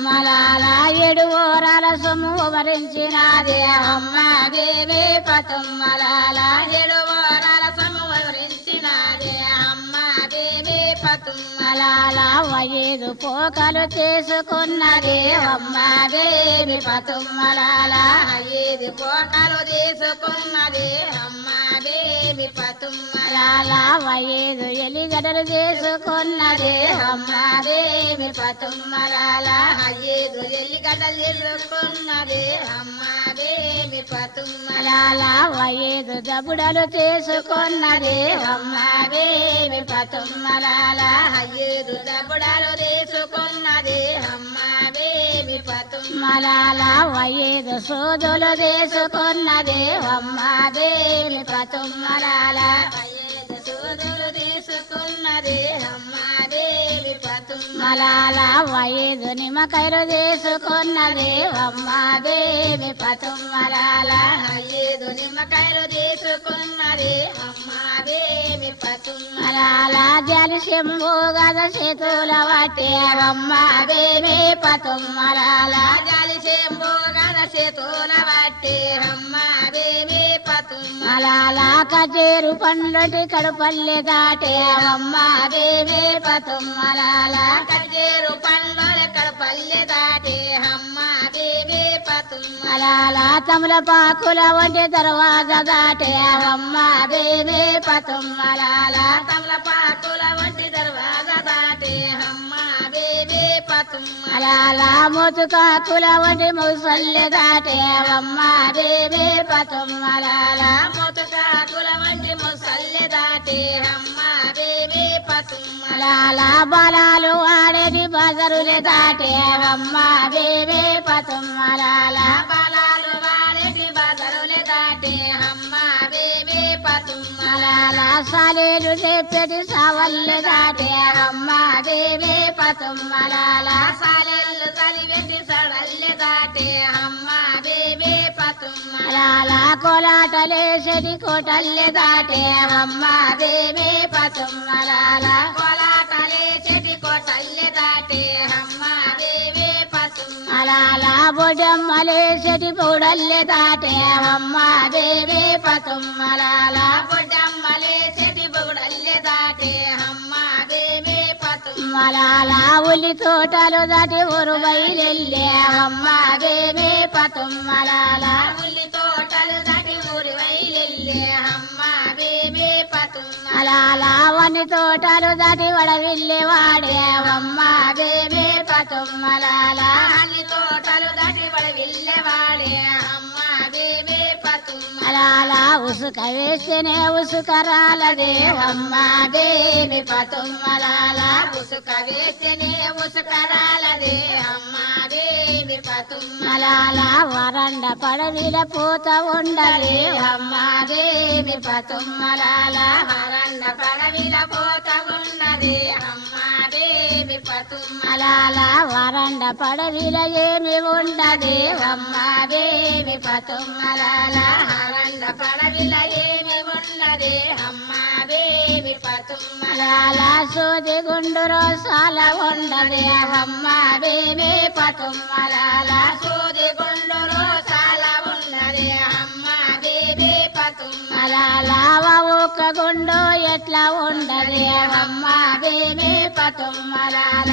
మలాల ఏడు ఓరాల సొమ్ము వరించినాది అమ్మ దేవి పతుమ్మలాల ఏడు వారాల సంవరించినాదే అమ్మ దేవి మలాల వయేదు పోకలు చేసుకున్నది అమ్మ దేవి పతుమ్మలాల ఏది పోకలు తీసుకున్నది అమ్మ దేవి మలాల వయేదు ఎలిగడలు చేసుకున్నది అమ్మ దేవి పతుమ్మలాల ఏదు ఎల్లిగడ్డలు చేసుకున్నది అమ్మ దేవి మలాల వయేదు దబుడలు చేసుకున్నది అమ్మ దేవి పతుమ్మలాల ఏదు దబుడాలు తీసుకున్నది అమ్మ దేవి మలాల వయేదు సోదులు చేసుకున్నది అమ్మ దేవి పతుమ్మలాల సోదరు తీసుకున్నది అమ్మ దేవి మలాల వయేదు నిమ్మకాయలు చేసుకున్నది అమ్మ దేవి పతుమ్మలాల ఏదు నిమ్మకాయలు తీసుకున్నది అమ్మ దేవి మలాల జలి శంభు గద చేతుల వట్టే అమ్మ దేవి పతుమ్మలాల జాలి శంభు గద చేతుల బట్టి అమ్మ దేవి మలాల కచేరు పండ్లటి కడుపల్లె దాటే అమ్మ దేవి పతుమ్మలాల కజ్జేరు పండ్ల కడపల్లె దాటి అమ్మ దేవి మలాల తమలపాకుల వంటి దర్వాజ దాటే అమ్మ దేవి పతుమ్మలాల తమలపాకుల వంటి దర్వాజ దాటి అమ్మ దేవి మలాల మోతుకాకుల వంటి ముసల్లె దాటే అమ్మ దేవి పతుమ్మలాల మోతుకాకుల వంటి ముసల్లె దాటి అమ్మ దేవి మలాల బలాలు ఆడేటి బజరులే దాటే అమ్మ దేవి పతుమ్మలాల బలాలు వాడేటి బజరులే దాటి అమ్మ దేవి మలాల సాలేలు చెప్పేటి సావల్లు దాటే అమ్మ దేవి పతుమ్మలాల సాలెల్లు చదివేటి సడల్లె దాటి అమ్మ దేవి మలాల కోలాటలేసేటి కోటల్లె దాటే అమ్మ దేవి పతుమ్మలాల కోలాటలే చెటి కోటల్లె దాటి అమ్మ దేవి మలాల బొడమ్మలేసేటి పౌడల్లె దాటే అమ్మ దేవి పతుమ్మలాల బొడ్డమ్మలే చెటి బొడల్లె దాటి అమ్మ దేవి మలాల ఉల్లి తోటలు దాటి ఊరు బయలెల్లే అమ్మ దేవి పతుమ్మలాల ఉల్లి తోటలు దాటి ఊరి వైలెల్లే అమ్మ దేవి మలాల వని తోటలు దాటి వడవిల్లే వాడే అమ్మ దేవి పతుమ్మలాల అన్ని తోటలు దాటి వడవిల్లె వాడే అమ్మ దేవి మలాల ఉసుక వేస్తేనే ఉసుకరాలదే అమ్మ దేవి పతుమ్మలాల ఉసుక వేస్తేనే ఉసుకరాలదే అమ్మ దేవి మలాల వరండ పడవిల పూత ఉండలే అమ్మ దేవి పతుమ్మలాల వరండ పడవిల పోత ఉన్నది అమ్మ దేవి మలాల వరండ పడవిల ఏమి ఉండదే అమ్మ దేవి పతుమ్మలాల వరండ పడవిల ఏమి ఉన్నది అమ్మ దేవి బేబీ పతుమ్మలాల మలాల సూది గుండు రోసాల ఉండదే అమ్మ బేబీ పతుమ్మలాల సూది గుండులో చాలా ఉన్నది అమ్మ బేబీ పతుమ్మలాల మలాల ఒక్క గుండు ఎట్లా ఉండదే అమ్మ బేబీ పతుమ్మలాల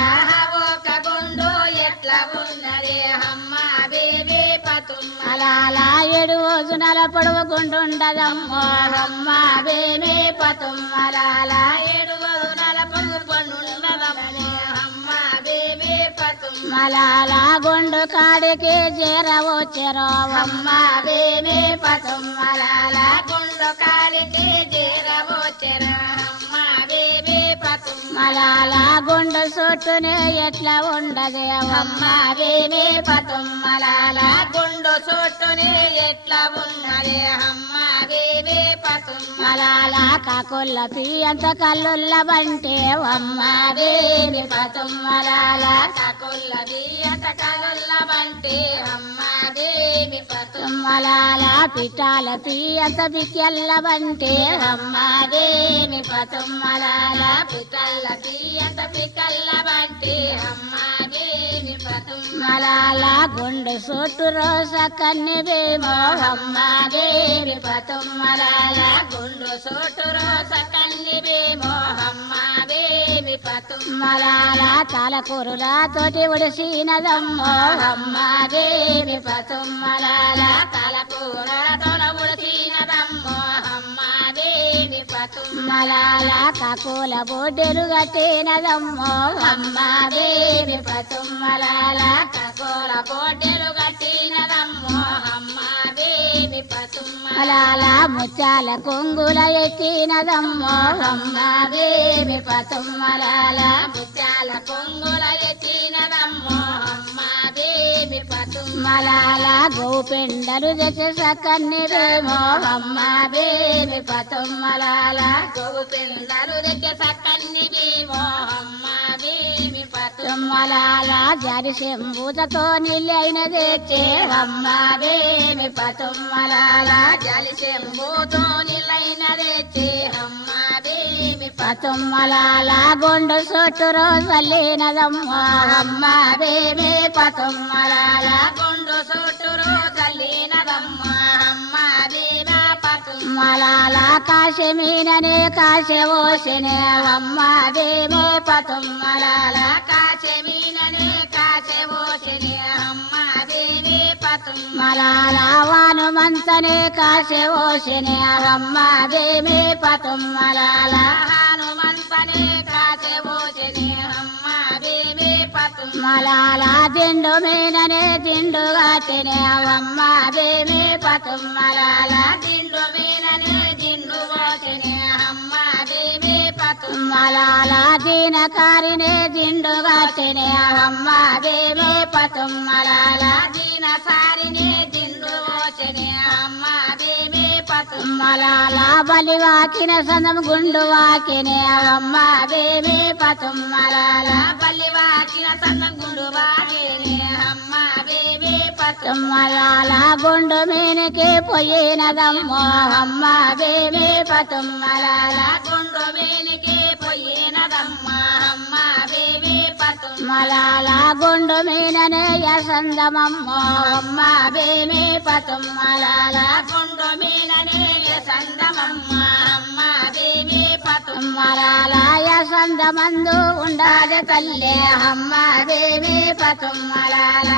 ఒక గుండు ఎట్లా ఉన్నది అమ్మ బేబీ పతుమ్మలాల మలాల 7 రోజుల పొడవు గుండు ఉండదమ్మో అమ్మ బేబీ పతుమ్మలాల 7 రోజుల పొడుగుండున్నదమ్మో అమ్మ బేబీ పతుమ్మలాల మలాల గుండు కాడికి చేరవచ్చెరో అమ్మ బేబీ పతుమ్మలాల గుండు కాలికి చేరవచ్చెరా అమ్మ బేబీ పతుమ్మలాల మలాల గుండు చుట్టూనే ఎట్లా ఉండదే అమ్మ బేబీ పతుమ్మలాల గుండు చుట్టూనే ఎట్లా ఉన్నది అమ్మ బేబీ పతుమ్మలాల మలాల కాకుల్ల పియంత కల్లుల్ల బంటే అమ్మ బేబీ పతుమ్మలాల కాకుల్ల బియ్యత కలుల్ల బంటి అమ్మ బేబీ పతుమ్మలాల మలాల పిటాల పియంత పికెల్ల బంటే అమ్మ బేబీ పతుమ్మలాల పికల్ల బియ్యత పికల్ల బంటి అమ్మ బేబీ పతుమ్మలాల మలాల గుండు చుట్టూ రోస కన్ని బేమో అమ్మ బేబీ పతుమ్మలాల గుండు సోటు రోస కన్ని బేమో అమ్మ బేబీ పతుమ్మలాల మలాల తలకూరుల తోటి ఉడిసినదమ్మో అమ్మ బేబీ పతుమ్మలాల తలకూర తొలవులసినదమ్మో అమ్మ బేబీ పతుమ్మలాల మలాల కాకుల బొడ్డెలు కట్టినదమ్మో అమ్మ బేబీ పతుమ్మలాల కకోల బోటెలు కట్టినదమ్మో అమ్మ బేబీ పతుమ్మలాల మలాల ముత్యాల కొంగుల ఎక్కినదమ్మో అమ్మ బేబీ పతుమ్మలాల ముత్యాల పొంగుల ఎత్తినదమ్మో అమ్మ బేబీ పతుమ్మలాల మలాల గోపెండలు తెచ్చి సకన్ని బేమో అమ్మ బేబీ పతుమ్మలాల గోగు పిల్లలు దగ్గర సక్కన్ని బేమో అమ్మ బేబీ పతుమ్మలాల మలాల జరి శంభూతతో నిలైన తెచ్చే అమ్మ బేబీ పతుమ్మలాల జలిసెంబుతో నిలైన తెచ్చి అమ్మ బేబీ పతుమ్మలాల గుండు చుట్టూ రోజలేనదమ్మో అమ్మ బేబీ పతుమ్మలాల గుండు చుట్టూరు చల్లినదమ్మ అమ్మ బేబీ పతుమ్మలాల మలాల కాశమీననే కాశవోసినే అమ్మ బేబీ పతుమ్మలాల కాచెమీననే కాచెవోసిని అమ్మ బేబీ పతుమ్మలాల మలాల వానుమంతనే కాశవోసినే అమ్మ బేబీ పతుమ్మలాల హనుమంతనే కాచెవోసిని అమ్మ బేబీ పతుమ్మలాల మలాల దిండు మీననే దిండు గాటినే అమ్మ బేబీ పతుమ్మలాల దిండు మీననే దిండు పోసిని అమ్మ బేబీ పతుమ్మలాల మలాల దీనకారినే దిండు గాటినే అమ్మ బేబీ పతుమ్మలాల దీనసారిని దిండు పోసిని అమ్మ బేబీ పతుమ్మలాల మలాల బలి వాకిన సందం గుండు వాకినే అమ్మ బేబీ పతుమ్మలాల బల్లి వాకిన సన్నగుండు వాకిని అమ్మ బేబీ పతుమ్మలాల మలాల గుండు మీనికి పోయినదమ్మో అమ్మ బేబీ పతుమ్మలాల గుండు మీనికి పోయినదమ్మ అమ్మ బేబీ పతుమ్మలాల మలాల గుండు మీననే యసందమమ్మో అమ్మ బేబీ పతుమ్మలాల గుండు మీననే సందమమ్మ అమ్మ బేబీ పతుమ్మలాల మలాల యసందమందు ఉండాది తల్లి అమ్మ బేబీ పతుమ్మలాల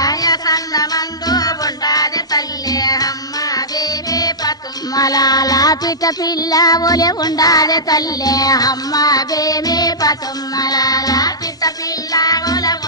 సందమందు ఉండాది తల్లి అమ్మ బేబీ పతుమ్మలాల మలాల పిట పిల్ల ఒలి ఉండాది తల్లి అమ్మ బేబీ పతుమ్మలాల పిట్ట పిల్ల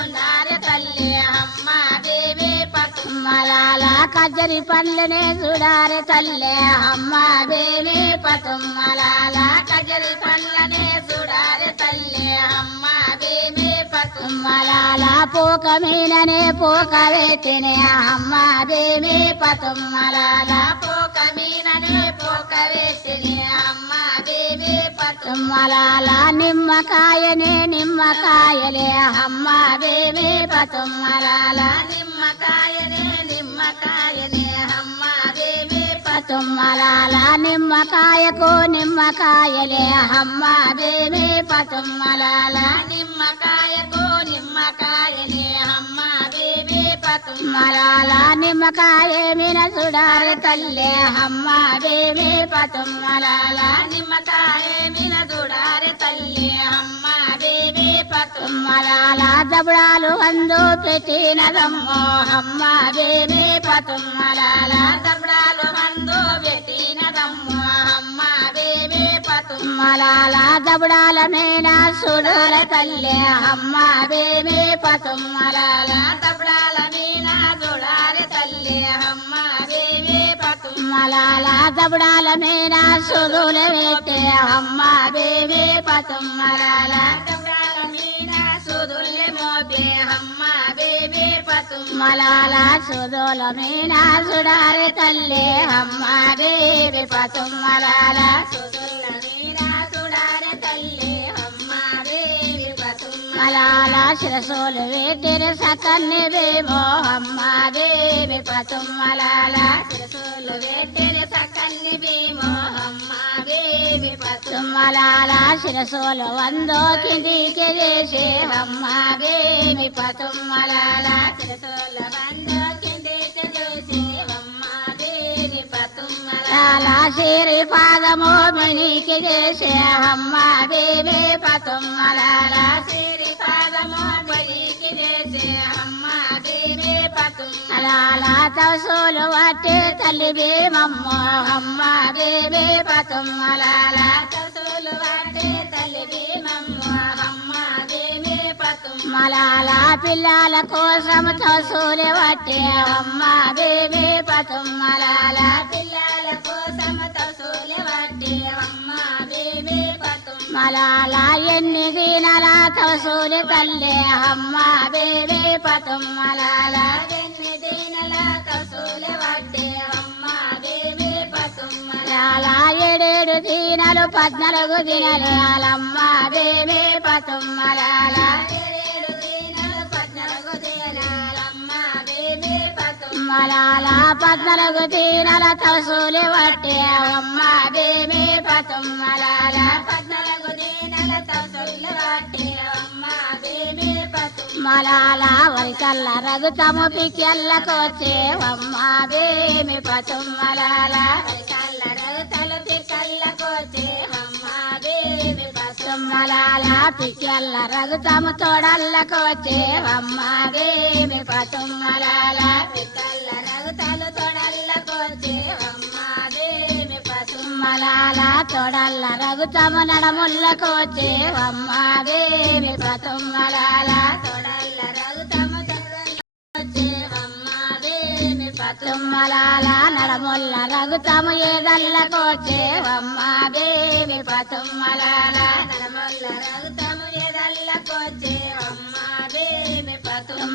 ఉండాది తల్లి అమ్మ బేబీ పతుమ్మలాల మలాల కజరి పళ్ళనే చూడాలి తల్లి అమ్మ బేబీ పతుమ్మలాల కజరి పండ్లనే చూడాలి తల్లి అమ్మ బేబీ పతుమ్మలాల మలాల పోక మీననే పోక వేతినే అమ్మ బేబీ పతుమ్మలాల పోక మీననే పోక వేసిని అమ్మ బేబీ పతుమ్మలాల మలాల నిమ్మకాయనే నిమ్మకాయలే అమ్మ బేబీ పతుమ్మలాల నిమ్మకాయనే నిమ్మకాయనే అమ్మ బేబీ పతుమ్మలాల పతుమ్మలాల నిమ్మకాయకు నిమ్మకాయలే అమ్మ బేబీ పతుమ్మలాల నిమ్మకాయకు నిమ్మకాయలే అమ్మ బేబీ పతుమ్మలాల నిమ్మకాయ మీన చూడాలి తల్లే అమ్మ బేబీ పతుమ్మలాల నిమ్మకాయ మీద చూడాలి తల్లి అమ్మ బేబీ పతుమ్మలాల దబడాలు అందు పెట్టినదమ్మో అమ్మ బేబీ పతుమ్మలాల దబడాలు మందు పెట్టినదమ్మ అమ్మ బేబీ పతుమ్మలాల దబడాల మీద చూడాల తల్లే అమ్మ బేబీ పతుమ్మలాల దబడాల మీద చూడాలి తల్లి అమ్మ బేబీ మలాల దబడాల మీద సురులు పెట్టే అమ్మ బేబీ పతుమ్మలాల దబడాల మీద సుదుల్ని మోపే అమ్మ బేబీ మలాల సురుల మీద సుడారి తల్లి అమ్మ బేబీ పతుమ్మలాల సుదుల్ల మీద చూడాలి తల్లి అమ్మ బేబీ మలాల శిరసోలు వేటిరి సకన్ని బేమో అమ్మ బేబీ పతుమ్మలాల శిరసులు పెట్టిన సకన్ని భీమో అమ్మ బేబీ మలాల శిరసోలు వందో కిందికి చేసే అమ్మ బేబీ పతుమ్మలాల శిరసుల బంధు కింది చూసి అమ్మ బేబీ లాల సిరి పాదమో మినికి చేసే అమ్మ బేబీ పతుమ్మలాల సిరి పాదమో బలికి చేసే అమ్మ బేబీ లాల తసోలు వట్టి తల్లి భీమమ్మో అమ్మ బేబీ పతుమ్మలాల తసులు వాటే తల్లి భీమమ్మ అమ్మ బేబీ మలాల పిల్లల కోసం తసోలు వట్టి అమ్మ బేబీ పతుమ్మలాల పిల్లల కోసం తసులు వాటే అమ్మ బేబీ మలాల ఎన్ని దినాల తసోలు తల్లి అమ్మ బేబీ పతుమ్మలాల ఎన్ని దినల తసులు వాటే అమ్మ బేబీ లాల ఏడేడు దినాలు 14 దినాలమ్మ బేబీ పతుమ్మలాల 7 దినాలు 14 దినాలమ్మ బేబీ మలాల 14 దినాల తసోలు వట్టి అమ్మ బేబీ పతుమ్మలాల 14 దినాల తసులు వాటే అమ్మ బేబీ మలాల వరికల్ల రగుతము పికెళ్ళకొచ్చే అమ్మ బేబీ పతుమ్మలాల తలు తిక్కల్లకొచ్చే అమ్మ బేబీ మలాల పికెళ్ళ రగుతము తోడల్లకొచ్చే అమ్మ బేబీ పతుమ్మలాల పిక్కల్ల రగుతలు తొడల్లకొచ్చే అమ్మ బేబీ మలాల తోడల్ల రగుతము నడముల్లకొచ్చే అమ్మ బేబీ పతుమ్మలాల తొడల్ల రగుతము తొడల్లకొచ్చే అమ్మ బేబీ పతుమ్మలాల నడముల్ల రగుతము ఏదల్లకొచ్చే అమ్మ బేబీ పతుమ్మలాల నడమల్ల రగుతము ఎదల్లకొచ్చే అమ్మ బేబీ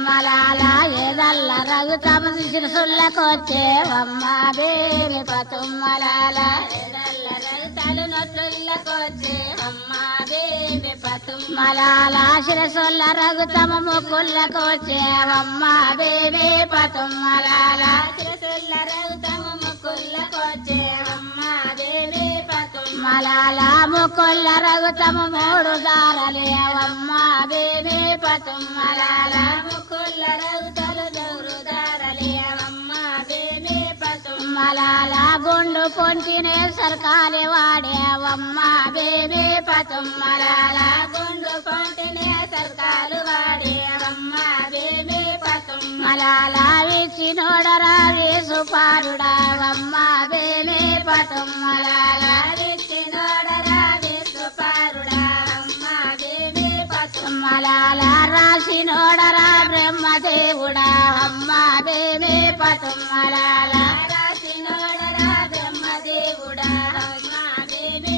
మలాల ఏదల్ల రగుతము శిరసుల్లకొచ్చే అమ్మ బేబీ పతుమ్మలాల ఎదల్ల రగుతలు నొట్లుల్లకొచ్చే అమ్మ బేబీ మలాల శిరసుల్ల రగుతము ముక్కుల్లకొచ్చే అమ్మ బేబీ పతుమ్మలాల శిరసుల్ల రగుతము ముక్కుల్లకొచ్చే అమ్మ బేబీ మలాల ముక్కుల్ల రగుతము 3 దారలే అమ్మ బేబీ పతుమ్మలాల ముక్కుల్ల రగుతలు దౌరుదారలే అమ్మ బేబీ మలాల గుండు పొంటినే సర్కాలే వాడే అమ్మ బేబీ పతుమ్మలాల గుండు పంటినే సర్కాలు వాడే అమ్మ బేబీ మలాల విచి నోడరా వేసు పారుడా అమ్మ బేబీ పతుమ్మలాల నోడరా విశ్వపారుడా అమ్మ బేబీ మలాల రాసి నోడరా బ్రహ్మదేవుడా అమ్మ బేబీ పతుమ్మలాల రాసి నోడరా బ్రహ్మదేవుడా అమ్మ బేబీ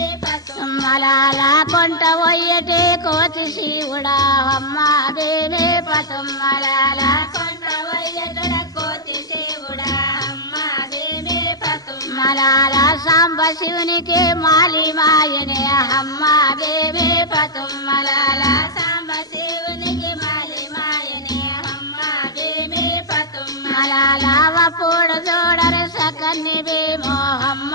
మలాల కొంట పోయేటే కోతి శివుడా అమ్మ బేబీ పతుమ్మలాల కొండ వయ్యగడ కోతి శివుడా అమ్మ బేబీ మలాల సాంబ శివునికి మాలి మాయనే అమ్మ బేబీ పతుమ్మలాల సాంబ శివునికి మాలి మాయనే అమ్మ బేబీ మలాల వప్పుడు చూడరు సకన్ని భీమో అమ్మ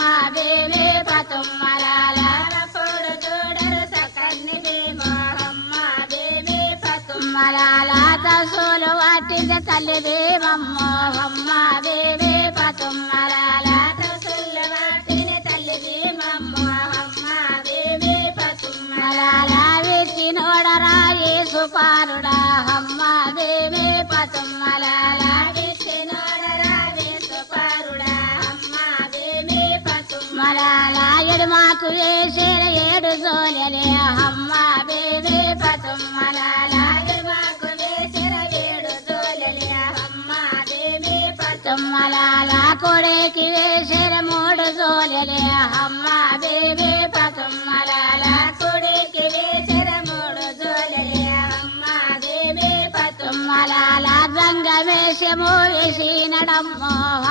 తసోలు వాటింది తల్లి భీమమ్మ అమ్మ బేబే పతుమ్మలాల తసులు వాటిన తల్లి భీమమ్మ అమ్మ బేబే పతుమ్మలాల వెచ్చి నోడరా యేసు పారుడా అమ్మ బేబే పతుమ్మలాల మాకు వేసిన 7 జోలెలే అమ్మ బేబే పతుమ్మలాల మాకు వేసిన 7 జోలెలే అమ్మ బేబే పతుమ్మలాల కొడేకి వేసిన 3 జోలెలే అమ్మ బేబే పతుమ్మలాల కొడేకి వేసిన 3 జోలెలే అమ్మ బేబే పతుమ్మలాల జంగ వేషము వేసినడమ్మ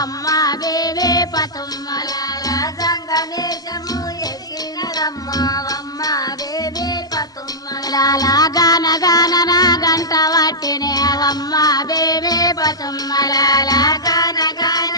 అమ్మ బేబే పతుమ్మలాల జంగమేశము ఎసినరమ్మ అమ్మ బేబే పతుమ్మలాల గాన గాన నా గంట పట్టినే అమ్మ బేబే పతుమ్మలాల గాన గాన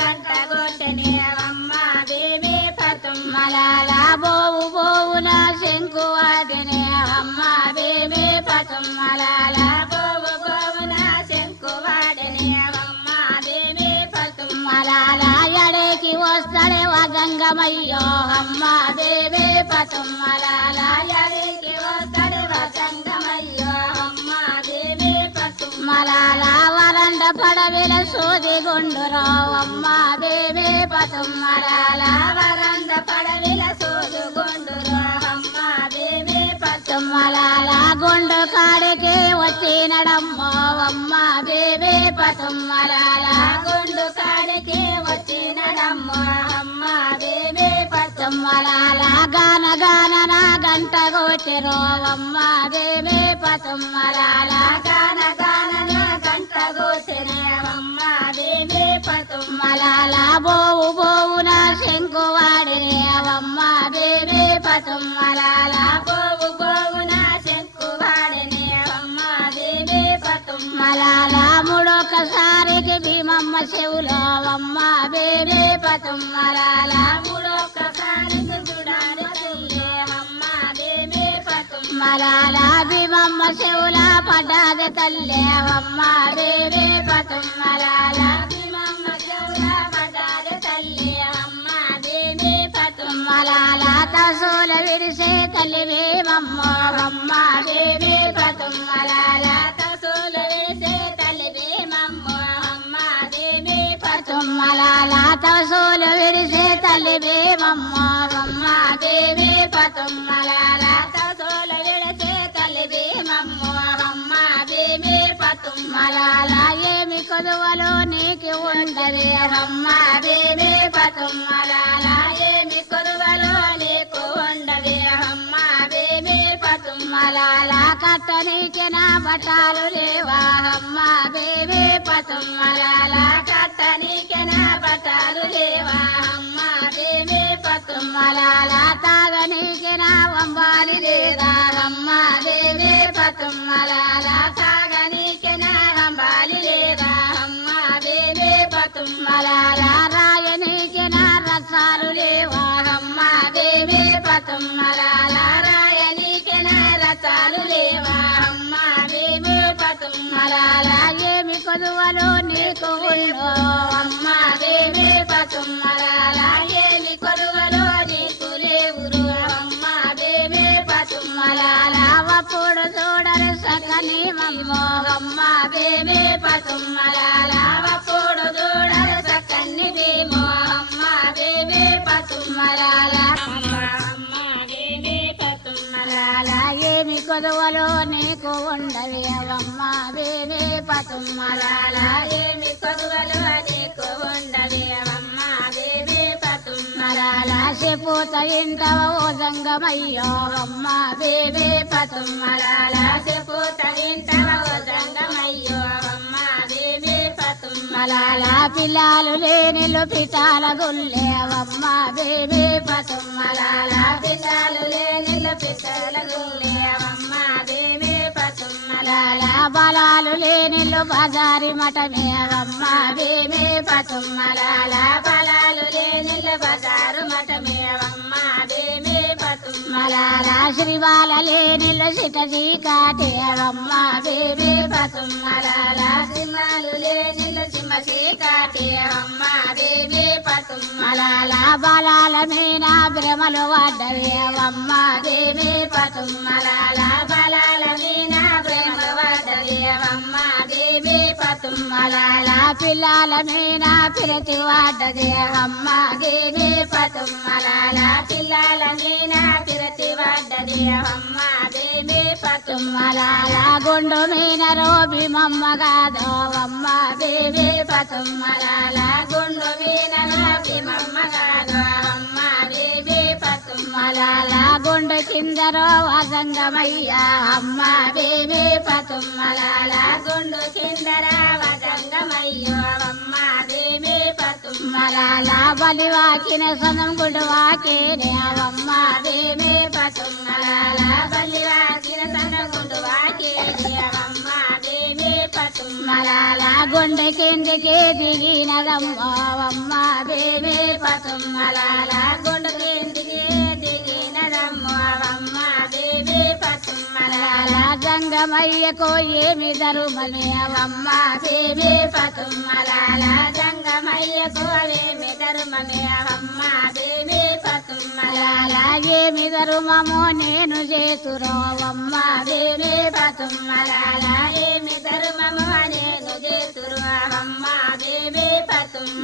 గంట కొట్టనే అమ్మ బేబే పతుమ్మలాల బోవు బోవున శంకు వాటినే అమ్మ బేబే పతుమ్మలాల బోవు బోవున శంకు వాడనే అమ్మ బేబే పతుమ్మలాల ఎడేకి వస్తాడే గంగమయ్యో అమ్మ బేబే పతుమ్మలాల ఎడేకి వస్తాడే గంగమయ్యో అమ్మ బేబే పతుమ్మలాల వరండ పడవిల సోది గుండురో అమ్మ బేబే పతుమ్మలాల వరండ పడవిల సోది గుండురో అమ్మ బేబే పతుమ్మలాల గుండు కాడికి వచ్చినడమ్మ అమ్మ బేబే పతుమ్మలాల గుండు కాడికి వచ్చినడమ్మ అమ్మ బేబే పతుమ్మలాల గాన గాన నా గంట కొట్టిరో అమ్మ బేబే పతుమ్మలాల గాన గాన నా గంట కొట్టినే అమ్మ బేబే పతుమ్మలాల బోవు బోవున శంకు వాడినే అమ్మ బేబే పతుమ్మలాల బోవు బోవున శంకు వాడినే అమ్మ బేబే పతుమ్మలాల మూడొకసారికి భీమమ్మ చెవులో అమ్మ బేబే పతుమ్మలాల మూడొక్కసారికి చూడాలి చెవులే అమ్మ బేబే పతుమ్మలాల భీమమ్మ చెవుల పడ్డాది తల్లి అమ్మ బేబే పతుమ్మలాల భీమమ్మ చెవుల పడ్డాది తల్లి అమ్మ బేబే పతుమ్మలాల తసోలు విడిసే తల్లి భీమమ్మ అమ్మ బేబే పతుమ్మలాల తసోలు విడిసే తల్లి భీమమ్మ అమ్మ బేబే పతుమ్మలాల తసోలు విడిసే తల్లి భీమమ్మ అమ్మ బేబే పతుమ్మలాల తసోలు విడిసే తల్లి భీమమ్మ అమ్మ బేబే పతుమ్మలాల ఏమి కొదువలో నీకు ఉండవే అమ్మ బేబే పతుమ్మలాల ఏమి కొదువలో నీకు ఉండవే అమ్మ బేబే పతుమ్మలాల కట్టనీకి నా బట్టాలు లేవా అమ్మ బేబే పతుమ్మలాల కట్టనీకి నా బట్టాలు లేవా అమ్మ బేబే పతుమ్మలాల తాగనీకి నా వంబాలి లేదా అమ్మ బేబే పతుమ్మలాల తాగనీకి నా వంబాలి లేదా అమ్మ బేబే పతుమ్మలాల రాయనీకి నా రసాలు లేవా అమ్మ బేబే పతుమ్మలాల రాయనీకి నా రసాలు లేవా అమ్మ బేబే పతుమ్మలాల ఏమి కొదువలో నీకు ఉండో అమ్మ బేబే పతుమ్మలాల ఏమి కొదువలో నీకు లేవురు అమ్మ బేబే పతుమ్మలాల అప్పుడు చూడరు సకని మమ్మో అమ్మ బేబే పతుమ్మలాల అప్పుడు చూడరు సకన్ని భీమో అమ్మ బేబే పతుమ్మలాల అమ్మ బేబే పతుమ్మలాల ఏమి కొదువలో నీకు ఉండవే అమ్మ బేబే పతుమ్మలాల ఏమి కొదువలో నీకు ఉండవే అమ్మ బేబే పతుమ్మలాల చెప్పుత ఇంటవ ఓ జంగమయ్యో అమ్మ బేబే పతుమ్మలాల చెప్పుత ఇంటవ ఓ జంగమయ్యో అమ్మ బేబే పతుమ్మలాల పిల్లలు లేనిలు పిటాల గుల్లే అమ్మ బేబే పతుమ్మలాల పిల్లలు లేనిలు పిట్టల గుల్లే అమ్మ బేబే పతుమ్మలాల బలాలు లేనిలు బజారి మఠమే అమ్మ బేబే పతుమ్మలాల బలాలు లేనిలు బజారు మఠమే అమ్మ బేబే మలాల శ్రీవాలలే నిల్లు సిట చీకాటి అమ్మ బేబీ పతుమ్మలాల సింహాలులే నిల్లు సింహ చీకాటి అమ్మ బేబీ మలాల బాలాల మీన భ్రమలు పడ్డవి అమ్మ బేబీ మలాల బలాల మీన ప్రేమ పడ్డవి అమ్మ బేబీ మలాల పిల్లల మీన పిరతి పడ్డది అమ్మ బేబీ మలాల పిల్లల మీన పిరతి పడ్డది అమ్మ బేబీ మలాల గుండు మీన రోబి మమ్మ కాదు అమ్మ బేబీ మలాల గుండు మీన రోబి మమ్మ కాదు అమ్మ బేబీ మలాల గుండు కిందరో వసంగమయ్యా అమ్మ బేబీ మలాల గుండు కిందర వసంగమయ్యో అమ్మ బేబీ మలాల బలివాకిన సొంతం గుడు వాకినే అమ్మ బేబీ మలాల బలివాకిన సొంతం గుడు వాకినే అమ్మ బేబీ మలాల గుండె కిందికి దిగినదమ్మ అమ్మ బేబీ మలాల గుండు కిందికి దిగినదమ్మ అమ్మ బేబీ మలాల జంగమయ్యకు ఏమి ధరుమమే అమ్మ బేబీ మలాల జంగమయ్యకు ఏమి ధర్మమే అమ్మ బేబీ మలాల ఏమి ధరుమము నేను చేతురో అమ్మ బేబీ మలాల ఏమి ధర్మము నేను చేతురు అమ్మ బేబీ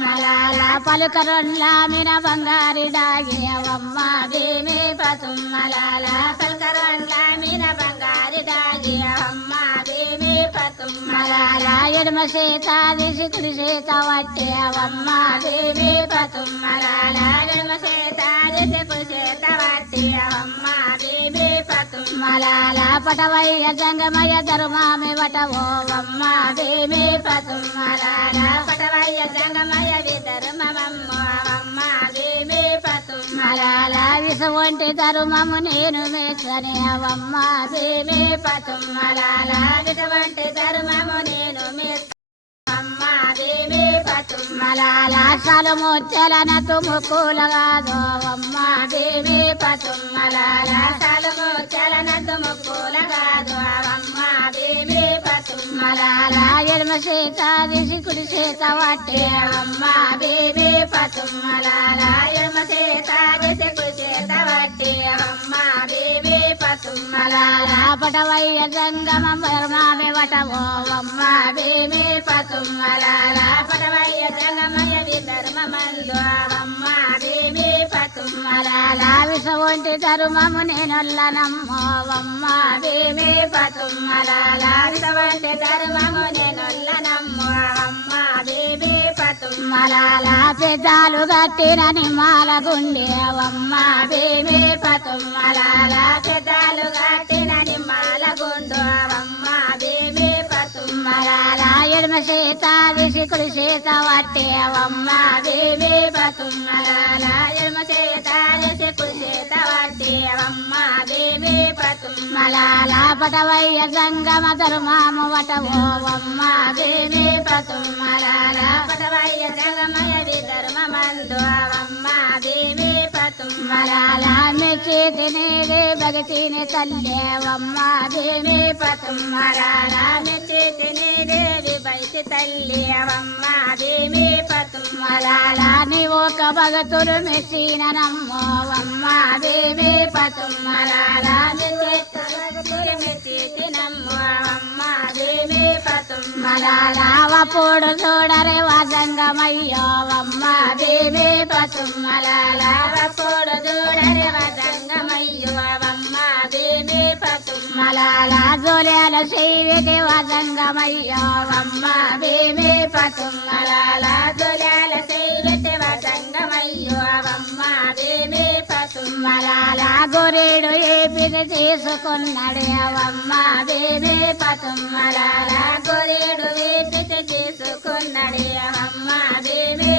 మలాల పలుకరొల్ల మిన బంగారి డాగి అమ్మ బేబీ మలాల పల్కరొల్ల మిన బంగారి డాగి అమ్మ బేబీ మలాల ఎడమ చేత దిసి కుడి చేత వట్టే అమ్మ బేబీ మలాల ఎడమ చేత దిసి కుడి చేత వట్టే అమ్మ బేబీ మలాల పటవయ్య జంగమయ్య ధర్మామి వటవో అమ్మ బేబీ మలాల పటవయ్య జంగమయ్య విధర్మమ్మ అమ్మ బేబీ మలాల విస వంటి ధర్మము నేను మెచ్చని అవమ్మ బేబీ మలాల విటువంటి ధర్మము నేను అమ్మ బేబీ మలాల సలుముచ్చలన తుముకులగాదో అమ్మ బేబీ మలాల సలుముచ్చలన తుముకులగాదో అమ్మ బేబీ మలాల ఎడమ చేత దిసి కుడి చేత వట్టే అమ్మ బేబీ మలాల ఎడమ చేత దిసి కుడి చేత వట్టే అమ్మ బేబీ మలాల పటవయ్య జంగమ ధర్మామి వటవో అమ్మ బేబీ మలాల పటవయ్య జంగమయ్య విధర్మమందు అమ్మ బేబీ మలాల విస వంటి ధర్మము నేనొల్లనమ్మో అమ్మ బేబీ మలాల విటువంటి ధర్మము నేనొల్లనమ్మో అమ్మ బేబీ మలాల పెదాలు కట్టిన నిమాల గుండె అమ్మ బేబీ మలాల పెదాలు కట్టిన నిమ్మాల గుండు అమ్మ బేబీ మలాల ఎడమ చేత దిసి కుడి చేత వట్టే అమ్మ బేబీ మలాల ఎడమ చేత దిసి కుడి చేత వట్టే అమ్మ బేబీ మలాల పటవయ్య జంగమ ధర్మము వటవో అమ్మ బేబీ మలాల పటవయ్య జంగమయ్య విధర్మమందు అమ్మ బేబీ మలాల మెచ్చి నేరే భగతిని తల్లి అమ్మ బేబీ మలాల మెచ్చి దేవి బయటి తల్లి అమ్మ బేబీ మలాల నీ ఒక భగతుడు మెచ్చిన నమ్మో అమ్మ బేబీ మలాల మెచ్చి నమ్మో అమ్మ బేబీ మలాల వప్పుడు చూడరే వజంగమయ్యో అమ్మ బేబీ మలాల వప్పుడు చూడరే వజంగమయ్యో అమ్మ బేబీ మలాల జోలేల శైవిటి వజంగమయ్యో అమ్మ బేబీ మలాల జోలేల శైవిటి వజంగమయ్యో అమ్మ బేబీ మలాల గొరేడు ఏపిది చేసుకున్నాడు అవమ్మ బేబీ మలాల గొరేడు ఏపిది చేసుకున్నాడు అమ్మ బేబీ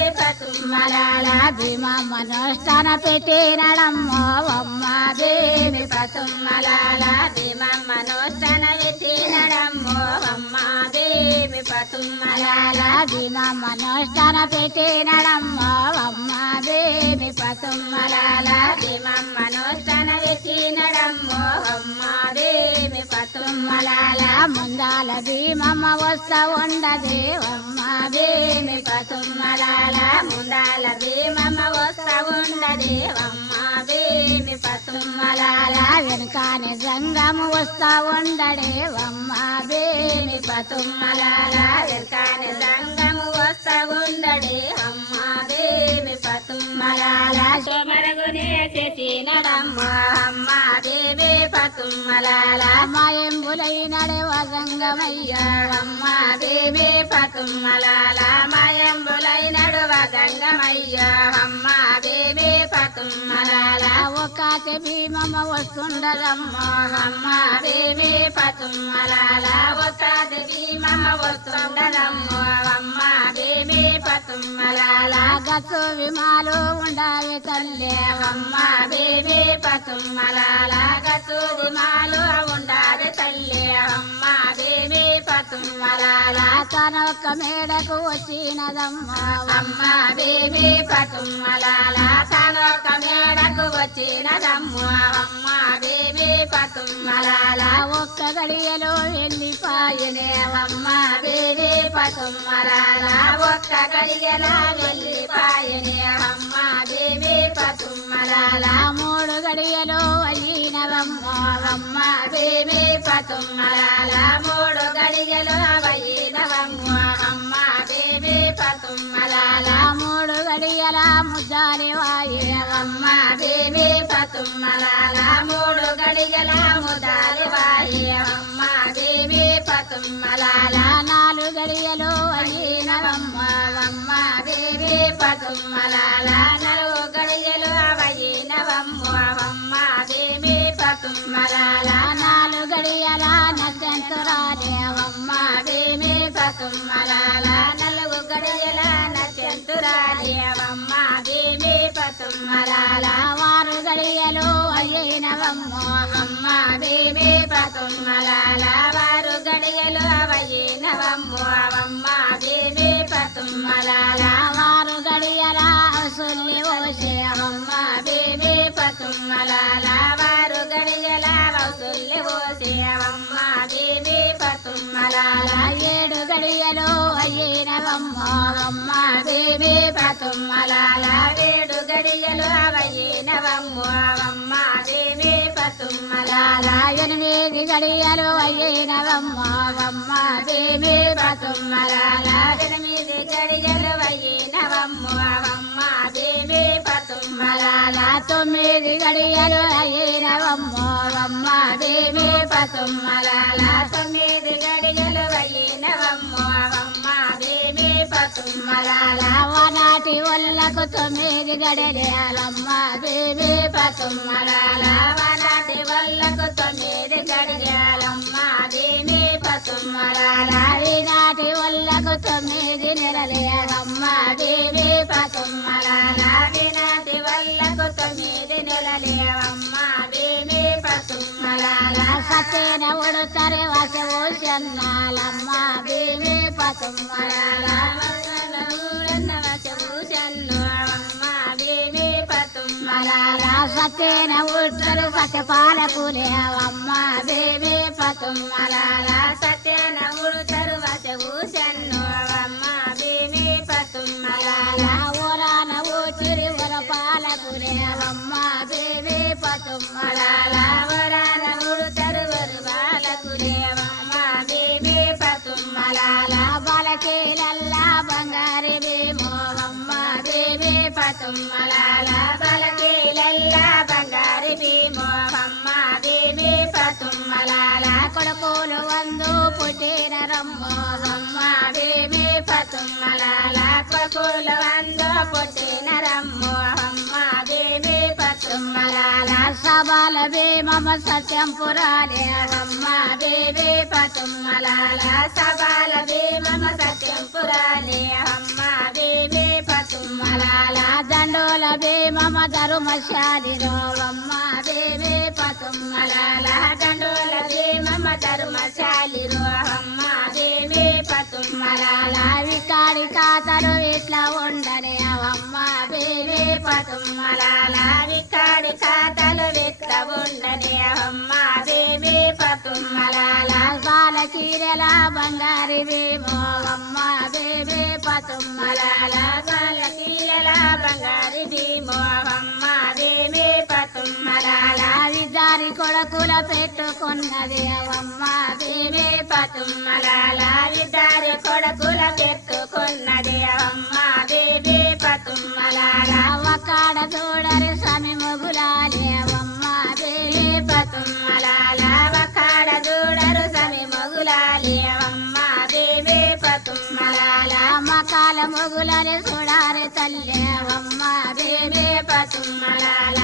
మలాల భీమమ్మనుష్ఠాన పెట్టినడమ్మో అమ్మ దేవి పతుమ్మలాల భీమమ్మనుష్ఠాన పెట్టినడమ్మో అమ్మ దేవి పతుమ్మలాల భీమమ్మనుష్ఠాన పెట్టినడమ్మో అమ్మ దేవి పతుమ్మలాల భీమమ్మనుష్ఠాన పెట్టినడమ్మో అమ్మ దేవి పతుమ్మలాల ముందాల భీమమ్మ వస్తా ఉండదే అమ్మ దేవి పతుమ్మలాల ముందాల భీమమ్మ వస్తా ఉండదే అమ్మ దేవి పతుమ్మలాల వెనుకాని సంగము వస్తా ఉండడే అమ్మ దేవి పతుమ్మలాల వెనకాని సంగము వస్తా ఉండడే అమ్మ దేవి పతుమ్మలాల సోమరగునే చేసినడమ్మ అమ్మ దేవి పతుమ్మలాల మాయంబులైనడే వసంగమయ్యా అమ్మ దేవి పతుమ్మలాల మాయంబులైనడు వదంగమయ్యా అమ్మ దేవి పతుమ్మలాల ఒక్కతే భీమమ్మ వస్తుండదమ్మ అమ్మ దేవి పతుమ్మలాల ఒక్కతే భీమమ్మ వస్తుండదమ్మ అమ్మ దేవి పతుమ్మలాల గచ్చు విమాలు ఉండాలి తల్లి అమ్మ దేవి పతుమ్మలాల గసుది మాలు ఉండాలి తల్లి అమ్మ దేవి పతుమ్మలాల తనొక్క మేడకు వచ్చినదమ్మ అమ్మ దేవి పతుమ్మలాల తనొక మేడకు వచ్చినదమ్మ అమ్మ దేవి పతుమ్మలాల ఒక్క గడియలో వెళ్ళిపాయనే అమ్మ దేవి పతుమ్మలాల ఒక్క గడియల వెళ్ళిపాయనే అమ్మ దేవి పతుమ్మలాల మూడు గడియలో అయినవమ్మ అమ్మ దేవి పతుమ్మలాల మూడు గడియలు అవయినవమ్మ అమ్మ దేవి పతుమ్మలాల మూడు గడియల ముద్దాలి వాయే అమ్మ దేవి పతుమ్మలాల మూడు గడియల ముదాలి వాయి అమ్మ దేవి పతుమ్మలాల నాలుగు గడియలో అయినవమ్మ అమ్మ దేవి పతుమ్మలాల నలుగు గడియలు అవయినవమ్మ అమ్మ దేవి పతుమ్మలాల నాలుగు గడియల నచ్చంతురాలే అమ్మ దేవి పతుమ్మలాల నలుగు గడియల నచెంతురాలి అమ్మ దేవి పతుమ్మలాల వారు గడియలో అయినవమ్మ అమ్మ దేవి పతుమ్మలాల వారు గడియలు అవయినవమ్మ అమ్మ దేవి పతుమ్మలాల వారు గడియల సుల్లి ఓసే అమ్మ దేవి పతుమ్మలాల వారు గడియల వసుల్లి ఓసే అమ్మ దేవి పతుమ్మలాల ఏడు గడియలో అయినవమ్మ అమ్మ దేవి పతుమ్మలాల వేడు గడియలు అవయినవమ్మ అమ్మ దేవి పతుమ్మలాల ఎనిమిది గడియలు అయినవమ్మ అమ్మ దేవి పతుమ్మలాల ఎనిమిది గడియలు అయినవమ్మ అమ్మ దేవి పతుమ్మలాల తొమ్మిది గడియలు అయినవమ్మ అమ్మ దేవి పతుమ్మలాల తొమ్మిది గడియలు అయినవమ్మ అమ్మ దేవి పతుమ్మలాల వనాటి వల్లకు తొమ్మిది గడియాలమ్మ దేవి పతుమ్మలాల వనాటి వల్లకు తొమ్మిది గడియాలమ్మ దేవి పతుమ్మలాల ఈనాటి వల్లకు తొమ్మిది నెలలేరమ్మ దేవి పతుమ్మలాల వినాటి వల్లకు తొమ్మిది నెలలేవమ్మ దేవి పతుమ్మలాల సత్యన ఉడతరి వసవు చెన్నాలమ్మ దేవి పతుమ్మలాల దేవి పతుమ్మలాల సత్యన ఉడతరు సత్యపాలకులేవమ్మ దేవి పతుమ్మలాల సత్యన ఉడతరు వసభూషన్ను అమ్మ దేవి పతుమ్మలాల ఊరాన ఊచిరి వరపాలకులేవమ్మ దేవి పతుమ్మలాల వరాల ఉడతరు వరువాలకు దేవమ్మ దేవి పతుమ్మలాల బలకేలల్లా బంగారి భీమోహమ్మ దేవి పతుమ్మలాల బలకీలల్లా బంగారి భీమోహమ్మ దేవి పతుమ్మలాల కొడుకులు వందు పుట్టిన రమ్మోహమ్మ దేవి పతుమ్మలాల కొకుల వందో పుట్టిన రమ్మోహమ్మ దేవి పతుమ్మలాల సబాల భీమమ్మ సత్యం పురాలే అమ్మ దేవి పతుమ్మలాల సబాల భీమమ్మ సత్యం పురాణి అమ్మ దేవి పతుమ్మలాల దండు ధర్మశాలిరో అమ్మ దేవి పతుమ్మలాల దండోల దేమమ్మ ధర్మశాలిరో అమ్మ దేవి పతుమ్మలాల వికాడి ఖాతలు ఇట్లా ఉండని అమ్మ దేవి పతుమ్మలాల వికాడి ఖాతలు వెక్క ఉండని అమ్మ దేవి పతుమ్మలాల బాల చీరల బంగారివేమో అమ్మ దేవి పతుమ్మలాల బాల చీరల బంగారి భీమో అమ్మ దేవి పతుమ్మలాల విద్యారి కొడుకుల పెట్టుకున్నది అమ్మ దేవి పతుమ్మలాల ఇద్దరి కొడుకుల పెట్టుకున్నది అమ్మ దేవి పతుమ్మలాల కాడ చూడరి స్వామి మొగులాలే అమ్మ దేవి పతుమ్మలాల కాడ చూడరు సమి మొగులాలి అమ్మ దేవి పతుమ్మలాల మకాల మొగులని చూడారి తల్లి అమ్మ దేవి పతుమ్మలాల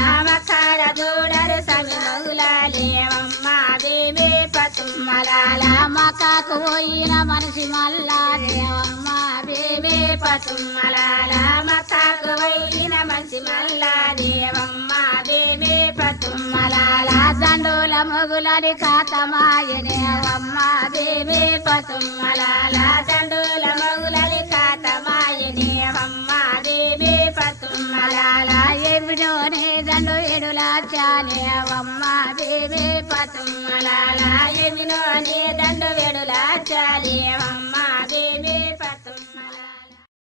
కాడ చూడరు సమి మొగులాలి అమ్మ దేవి పతుమ్మలాల మకాకు పోయిన మనిషి మల్లారే అమ్మ దేవి పతుమ్మలాల మకాకు పోయిన మంచి మల్లా దేవమ్మ దేవి పతుమ్మలాల దండుల మొగులని కాతమాయనే అమ్మ దేవి పతుమ్మలాల దండుల మొగులని కాతమాయనే అమ్మ దేవి పతుమ్మలాల ఎవిడోనే దండు ఎడులా చాలే అమ్మ దేవి పతుమ్మలాల ఎమినోనే దండు